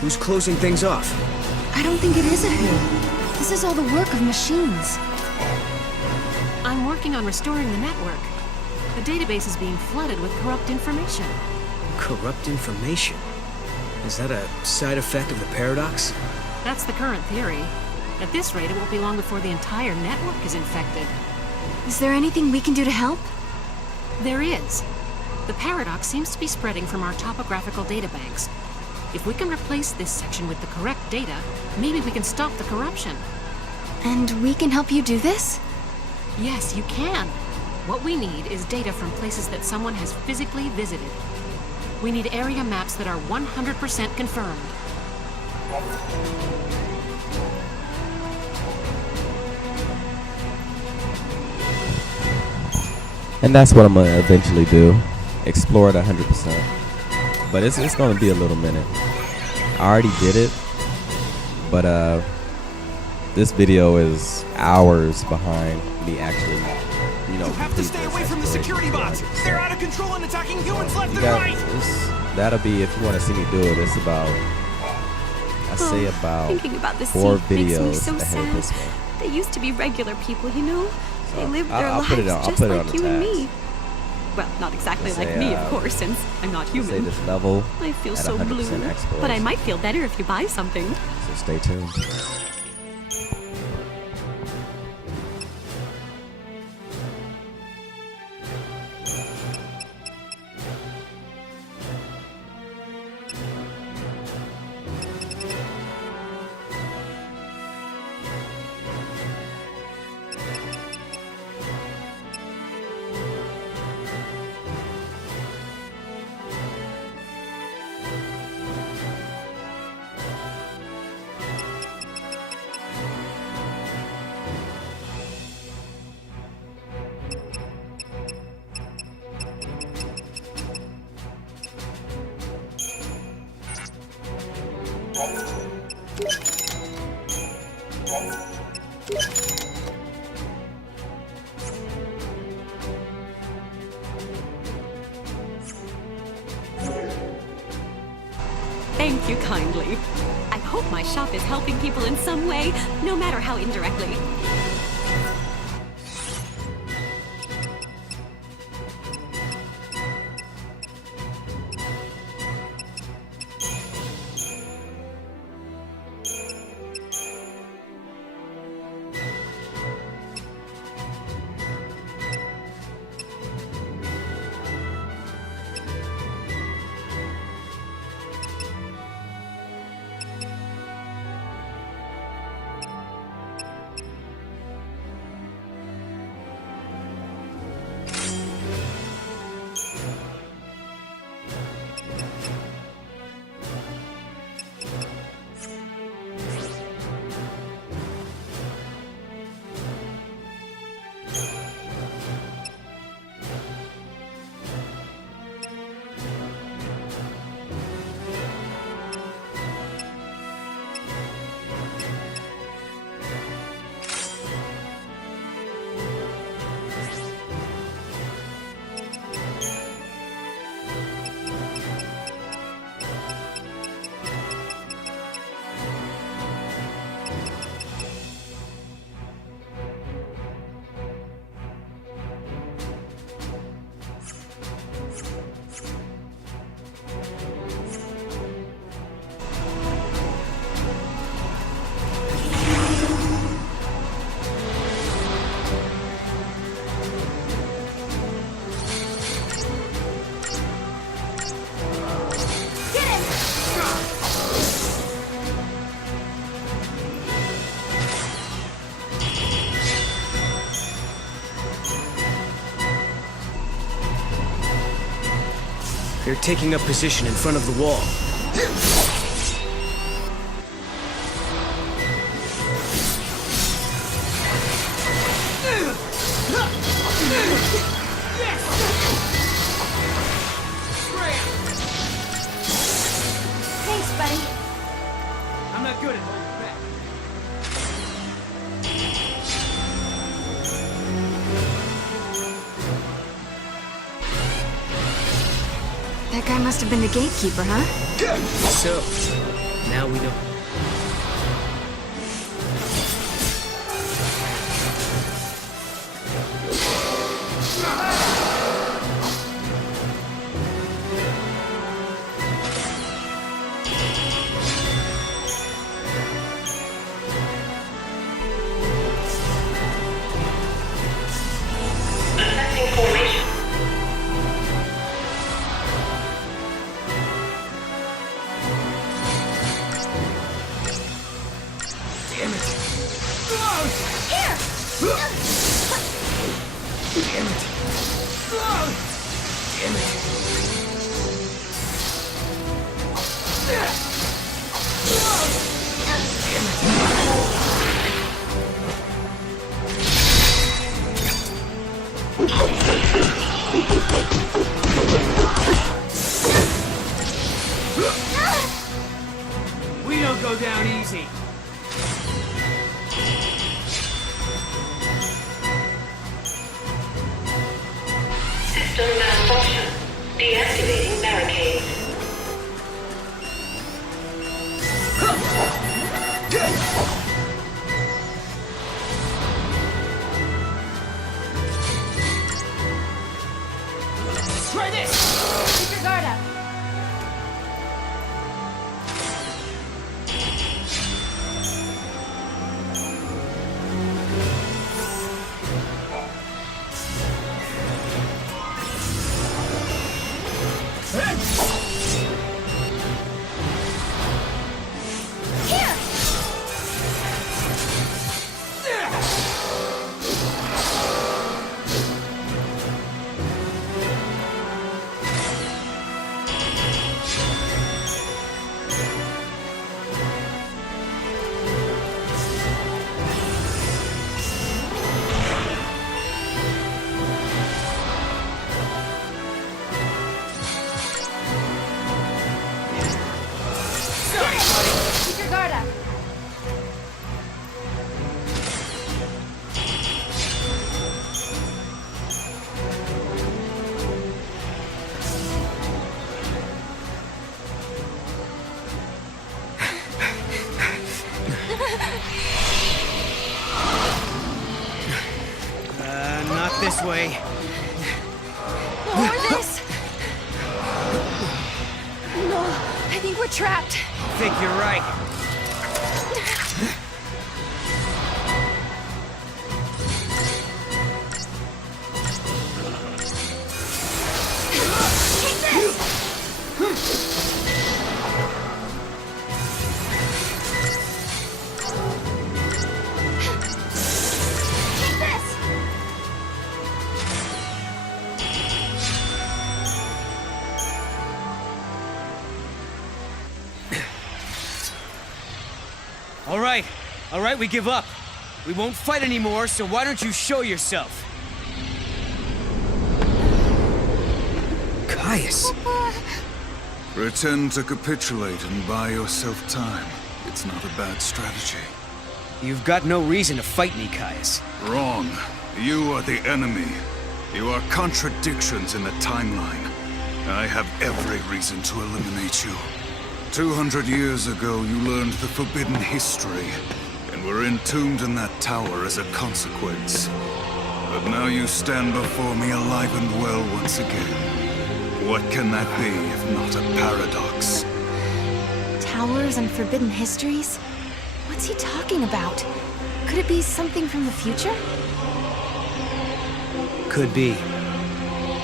Who's closing things off? I don't think it is a who. This is all the work of machines. I'm working on restoring the network. The database is being flooded with corrupt information. Corrupt information? Is that a side effect of the paradox? That's the current theory. At this rate, it won't be long before the entire network is infected. Is there anything we can do to help? There is. The paradox seems to be spreading from our topographical databanks. If we can replace this section with the correct data, maybe we can stop the corruption. And we can help you do this? Yes, you can. What we need is data from places that someone has physically visited. We need area maps that are 100% confirmed. And that's what I'm gonna eventually do. Explore it 100%. But it's gonna be a little minute. I already did it, but this video is hours behind me actually, you know. You have to stay away from the security bots. They're out of control and attacking humans left and right. That'll be, if you want to see me do it. It's about, I say about Thinking about the 4 sea makes me videos so ahead sad. of this one. They used to be regular people, you know? They lived their I'll lives put it on- I'll just put it on like the you and tags. me. Well, not exactly Say, like me, of course, since I'm not human. Say this level I feel at so 100% blue. exploration. But I might feel better if you buy something. So stay tuned. Thank you kindly. I hope my shop is helping people in some way, no matter how indirectly. They're taking up position in front of the wall. Thanks, buddy. I'm not good at holding back. That guy must have been the gatekeeper, huh? So, now we know. Assessing formation. Damn it! Here! Damn it! Damn it! We don't go down easy. System malfunction. Deactivating barricades. Try this! Keep your guard up. Here! Keep your guard up. Not this way. Or this! No, I think we're trapped. I think you're right. All right, we give up. We won't fight anymore, so why don't you show yourself? Caius. Pretend to capitulate and buy yourself time. It's not a bad strategy. You've got no reason to fight me, Caius. Wrong. You are the enemy. You are contradictions in the timeline. I have every reason to eliminate you. 200 years ago, you learned the forbidden history, and were entombed in that tower as a consequence. But now you stand before me alive and well once again. What can that be if not a paradox? Towers and forbidden histories? What's he talking about? Could it be something from the future? Could be.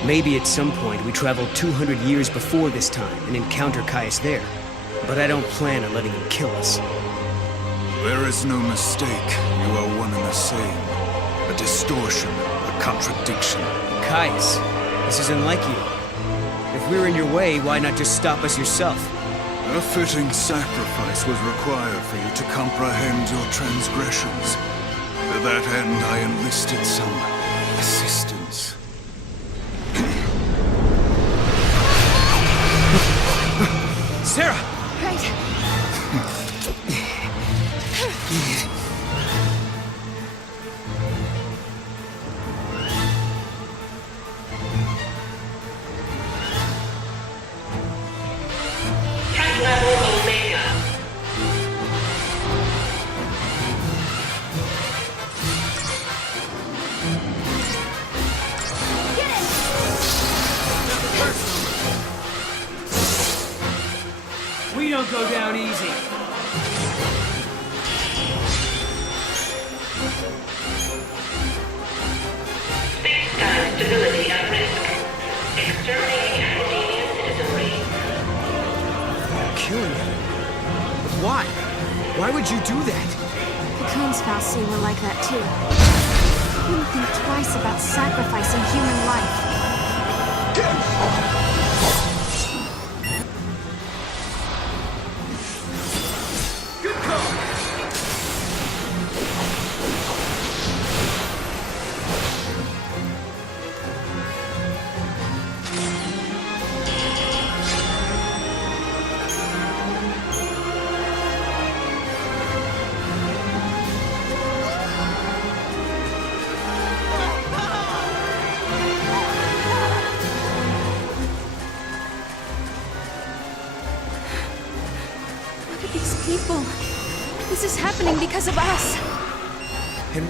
Maybe at some point we travel 200 years before this time and encounter Caius there. But I don't plan on letting him kill us. There is no mistake. You are one and the same. A distortion, a contradiction. Caius, this isn't like you. If If we're in your way, why not just stop us yourself? A fitting sacrifice was required for you to comprehend your transgressions. To that end, I enlisted some assistance. Sarah! Right. Threat level Omega. We don't go down easy. Space-time stability at risk. Exterminating academia citizenry. Killing him? But why? Why would you do that? The Kunstfausti were like that too. Wouldn't think twice about sacrificing human life. Look at these people. This is happening because of us. And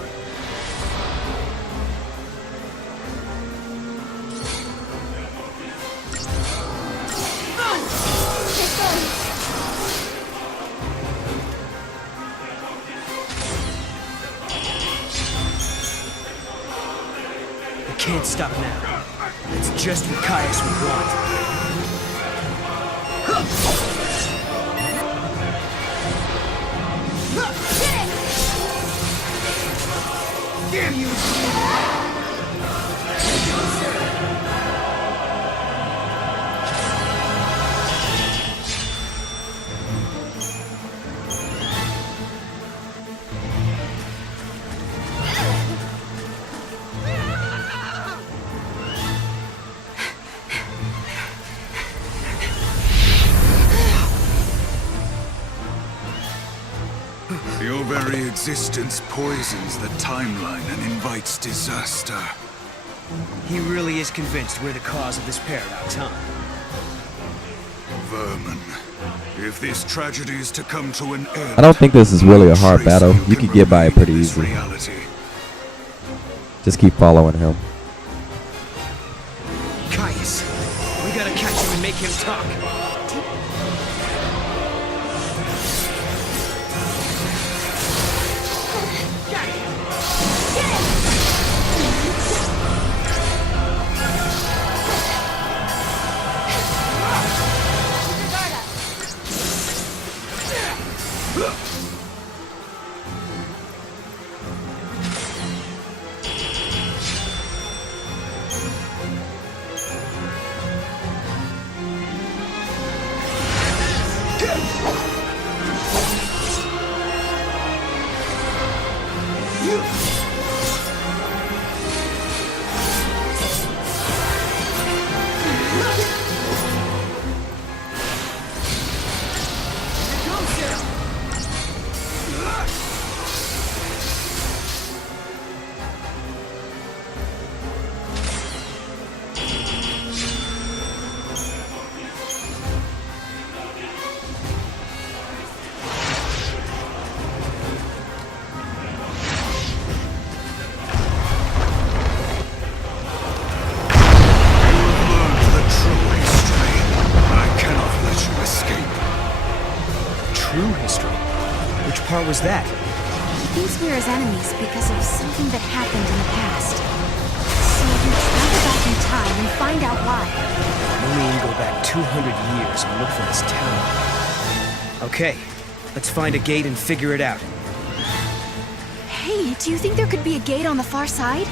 we can't stop now. It's just what Caius would want. Damn you! Your very existence poisons the timeline and invites disaster. He really is convinced we're the cause of this paradox, huh? Vermin. If this tragedy is to come to an end, I don't think this is really a hard battle. You can get by it pretty easy. reality. Just keep following him. Caius, we gotta catch him and make him talk. True history? Which part was that? He thinks we're his enemies because of something that happened in the past. So we travel back in time and find out why. We mean go back 200 years and look for this town. Okay, let's find a gate and figure it out. Hey, do you think there could be a gate on the far side?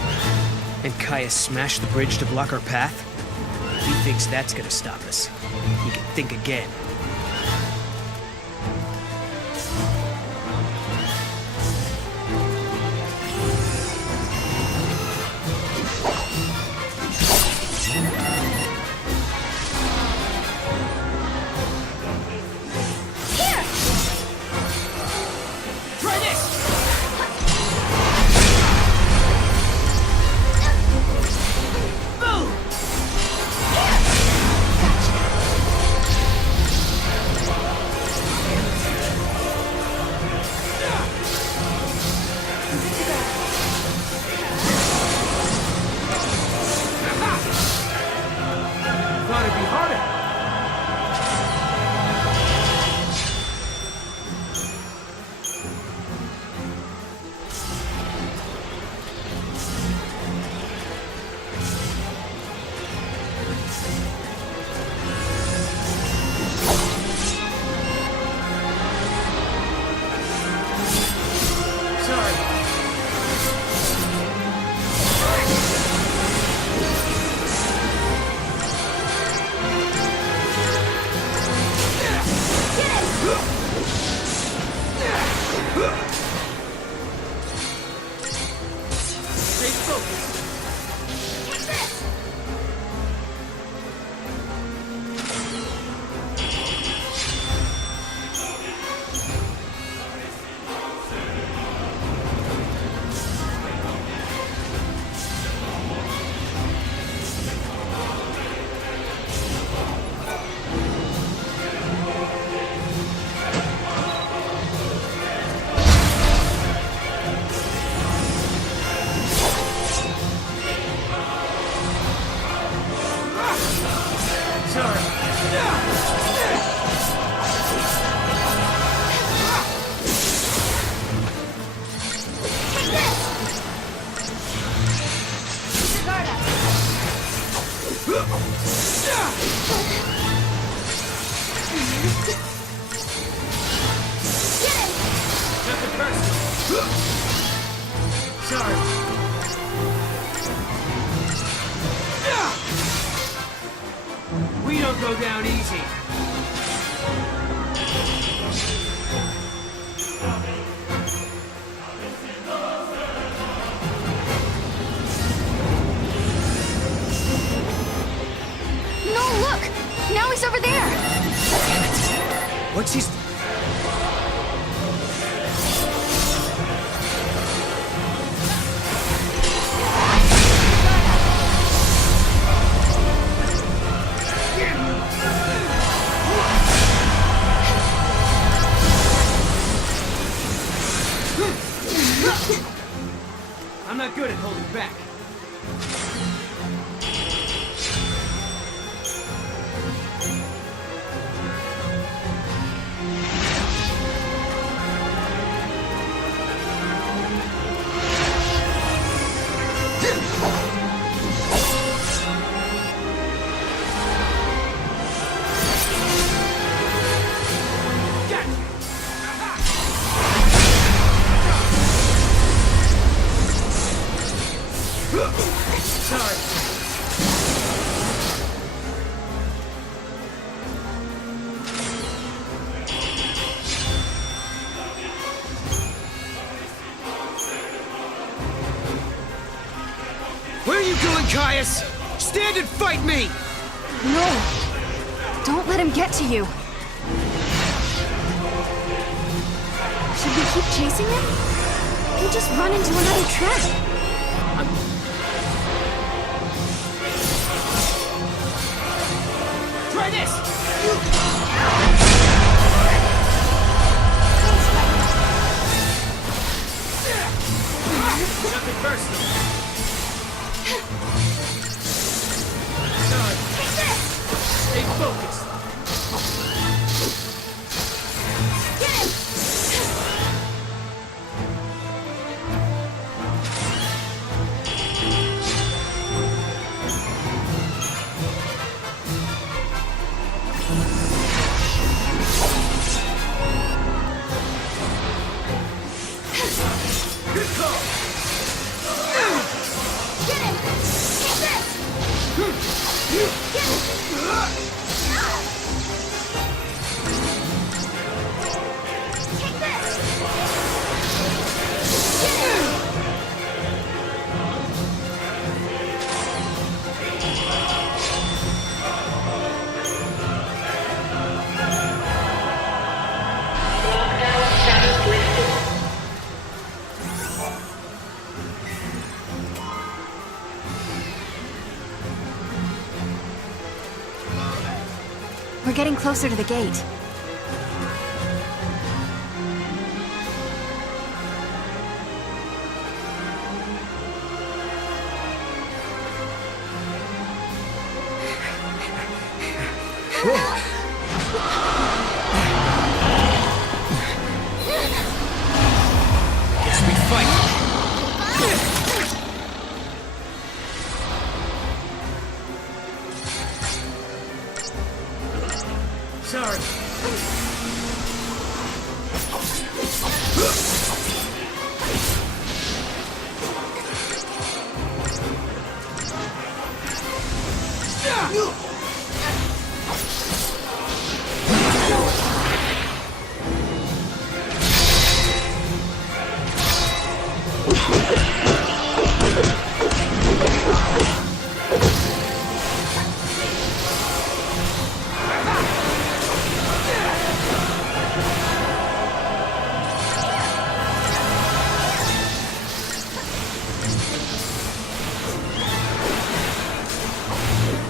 And Caius smashed the bridge to block our path? If he thinks that's gonna stop us, he can think again. We don't go down easy. No, look! Now he's over there! What's he... I'm not good at holding back. Where are you going, Caius? Stand and fight me! No! Don't let him get to you! Should we keep chasing him? He'll just run into another trap. Try this! Nothing personal. Stay focused. We're getting closer to the gate. Guess we fight. Sorry.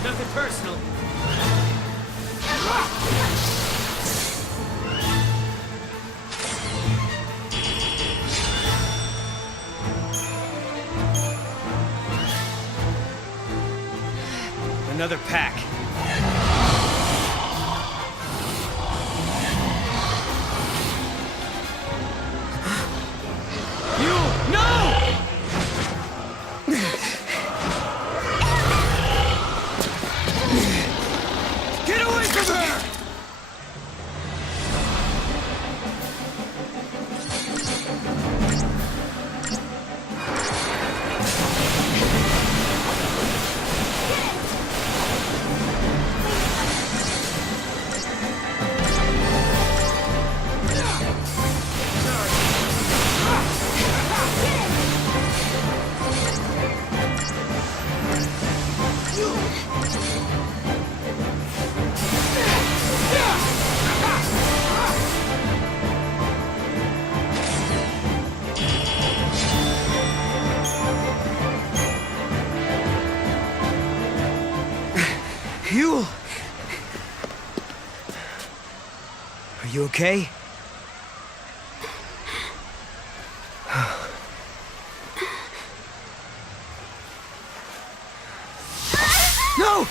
Nothing personal. Another pack. You no! Get away from her! You? Are you okay? No!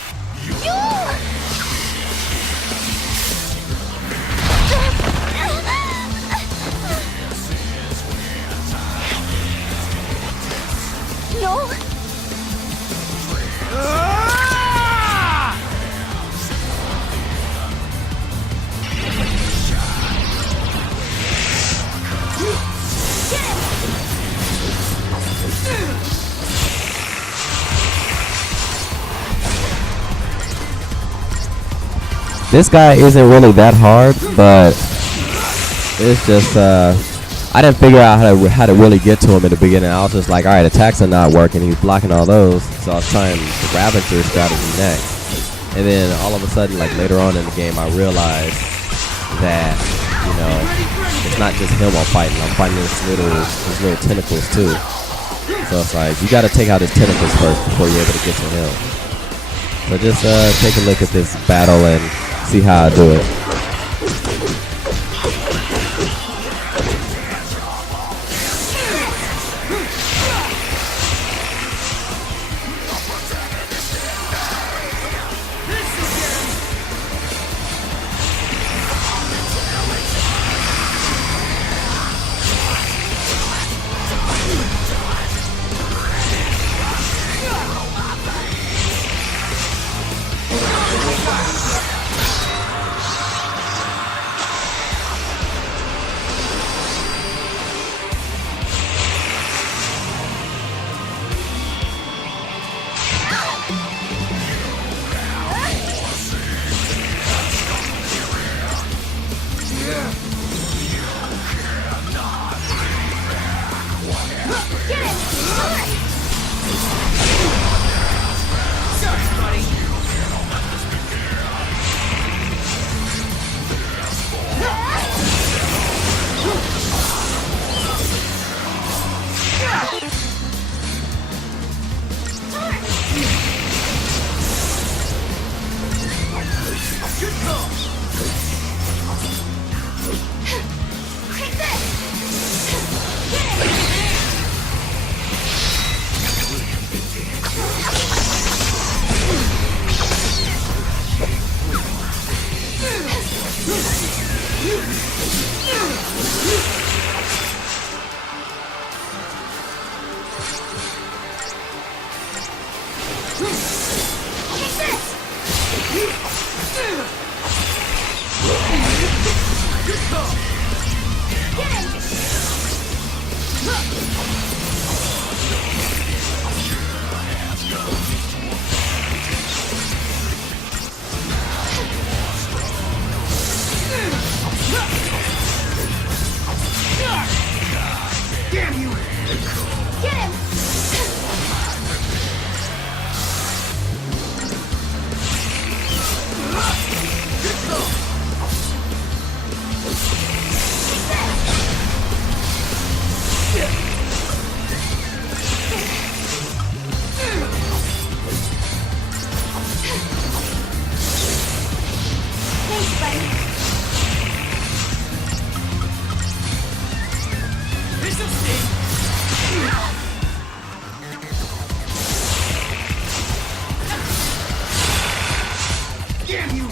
No! This guy isn't really that hard, but it's just I didn't figure out how to really get to him in the beginning. I was just like, all right, attacks are not working. He's blocking all those, so I was trying the Ravager strategy next. And then all of a sudden, like later on in the game, I realized that it's not just him I'm fighting his little tentacles too. So it's like you got to take out his tentacles first before you're able to get to him. So just take a look at this battle and see how I do it. Damn you! Get him! Thanks, buddy. Here's some steam! Damn you!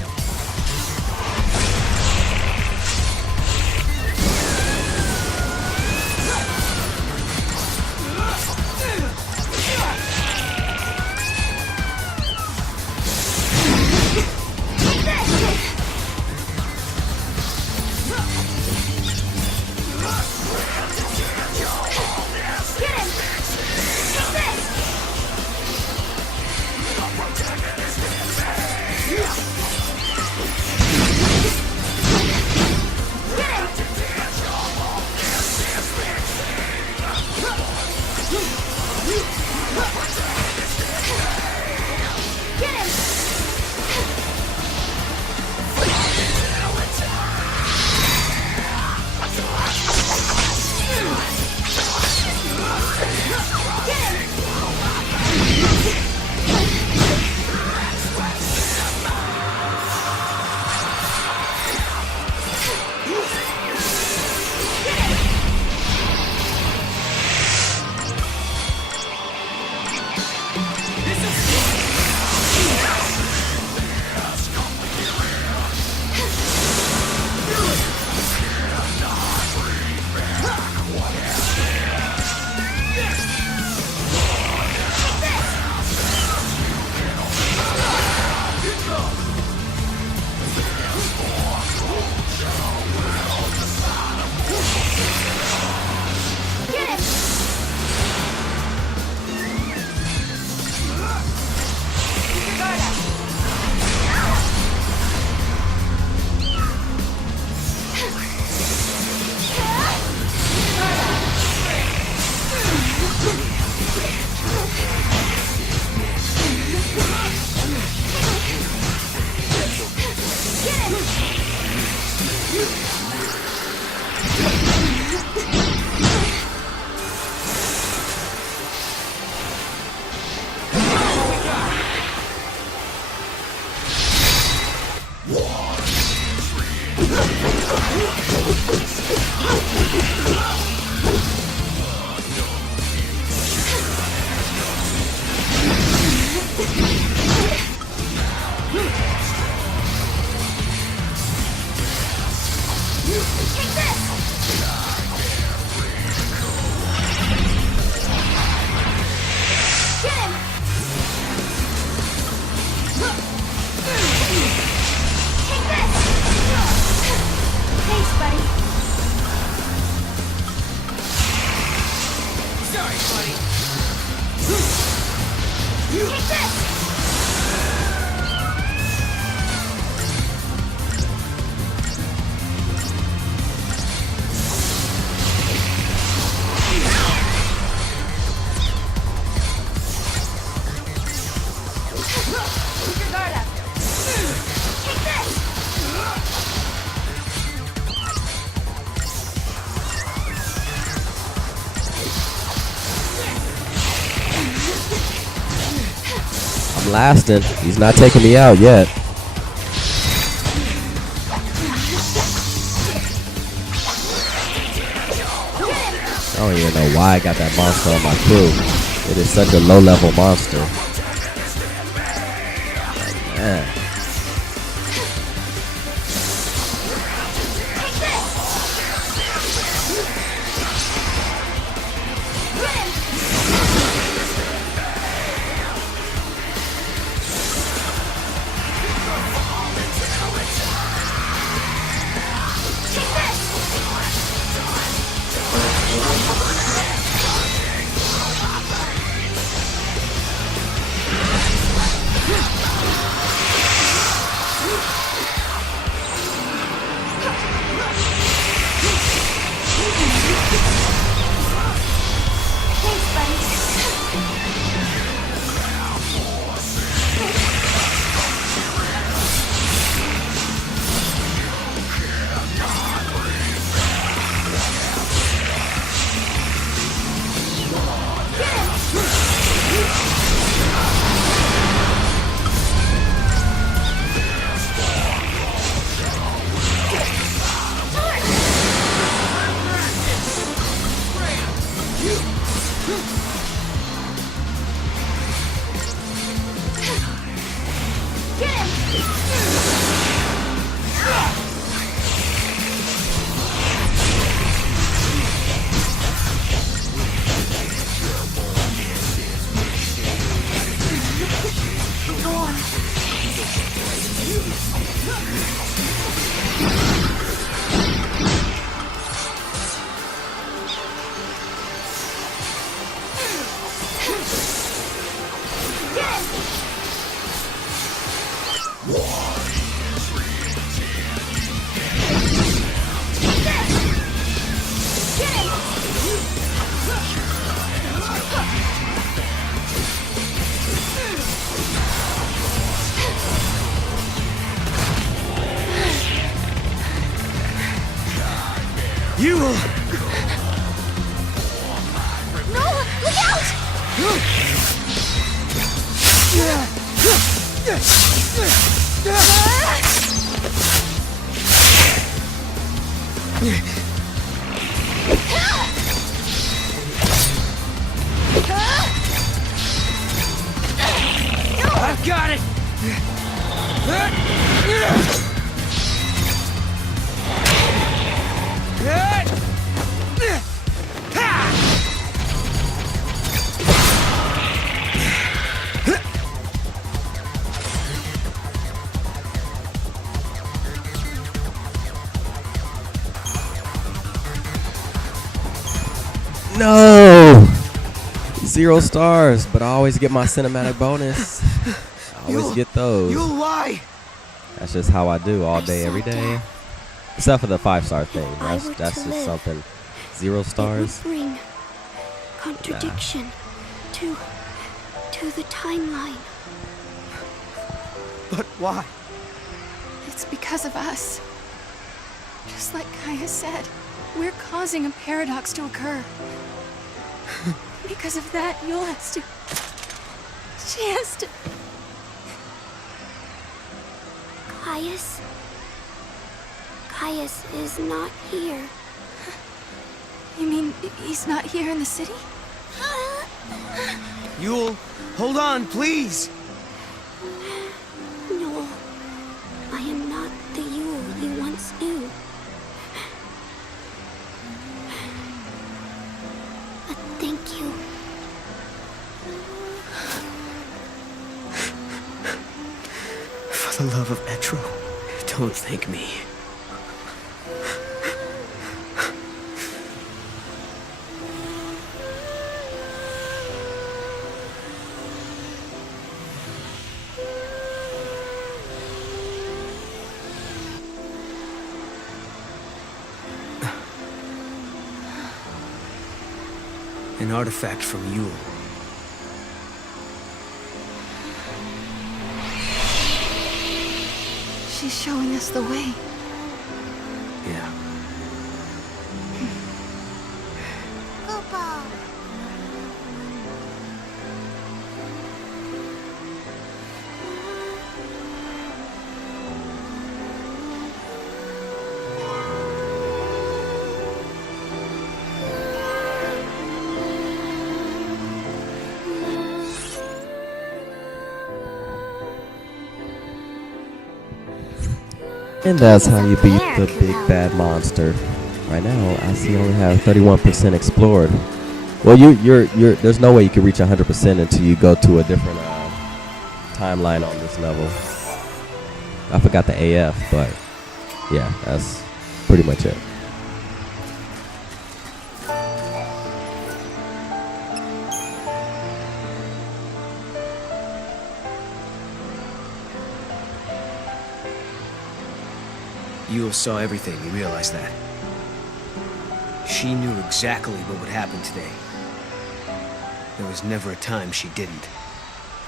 Lasting. He's not taking me out yet. I don't even know why I got that monster on my crew. It is such a low-level monster. Man. You will... No! Look out! I've got it! No! 0 stars, but I always get my cinematic bonus. I always get those. You lie! That's just how I do all day, every day. Except for the 5-star thing. That's just something. 0 stars. It would bring contradiction to the timeline. But why? It's because of us. Just like Kaya said, we're causing a paradox to occur. Because of that, Yule has to... She has to... Caius is not here. You mean he's not here in the city? Yule, hold on, please! No, I am not the Yule you once knew. But thank you. For the love of Metro, don't thank me. An artifact from Yule. She's showing us the way. Yeah. Koopa! And that's how you beat the big bad monster. Right now, I see you only have 31% explored. Well, you're there's no way you can reach 100% until you go to a different timeline on this level. I forgot the AF, but yeah, that's pretty much it. Yule saw everything, you realize that? She knew exactly what would happen today. There was never a time she didn't.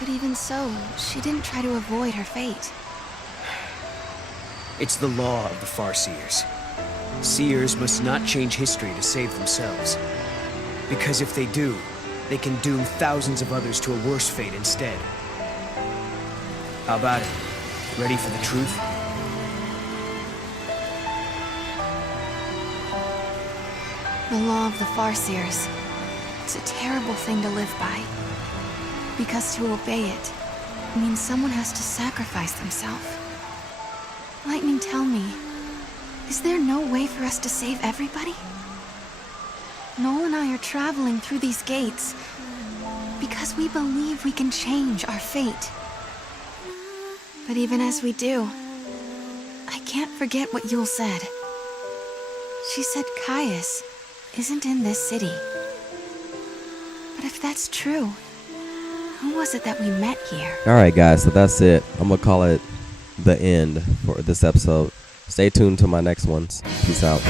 But even so, she didn't try to avoid her fate. It's the law of the Farseers. Seers must not change history to save themselves. Because if they do, they can doom thousands of others to a worse fate instead. How about it? Ready for the truth? The law of the Farseers. It's a terrible thing to live by. Because to obey it means someone has to sacrifice themselves. Lightning, tell me, is there no way for us to save everybody? Noel and I are traveling through these gates because we believe we can change our fate. But even as we do, I can't forget what Yule said. She said Caius isn't in this city. But if that's true, who was it that we met here? Alright guys, so that's it. I'm gonna call it the end for this episode. Stay tuned to my next ones. Peace out.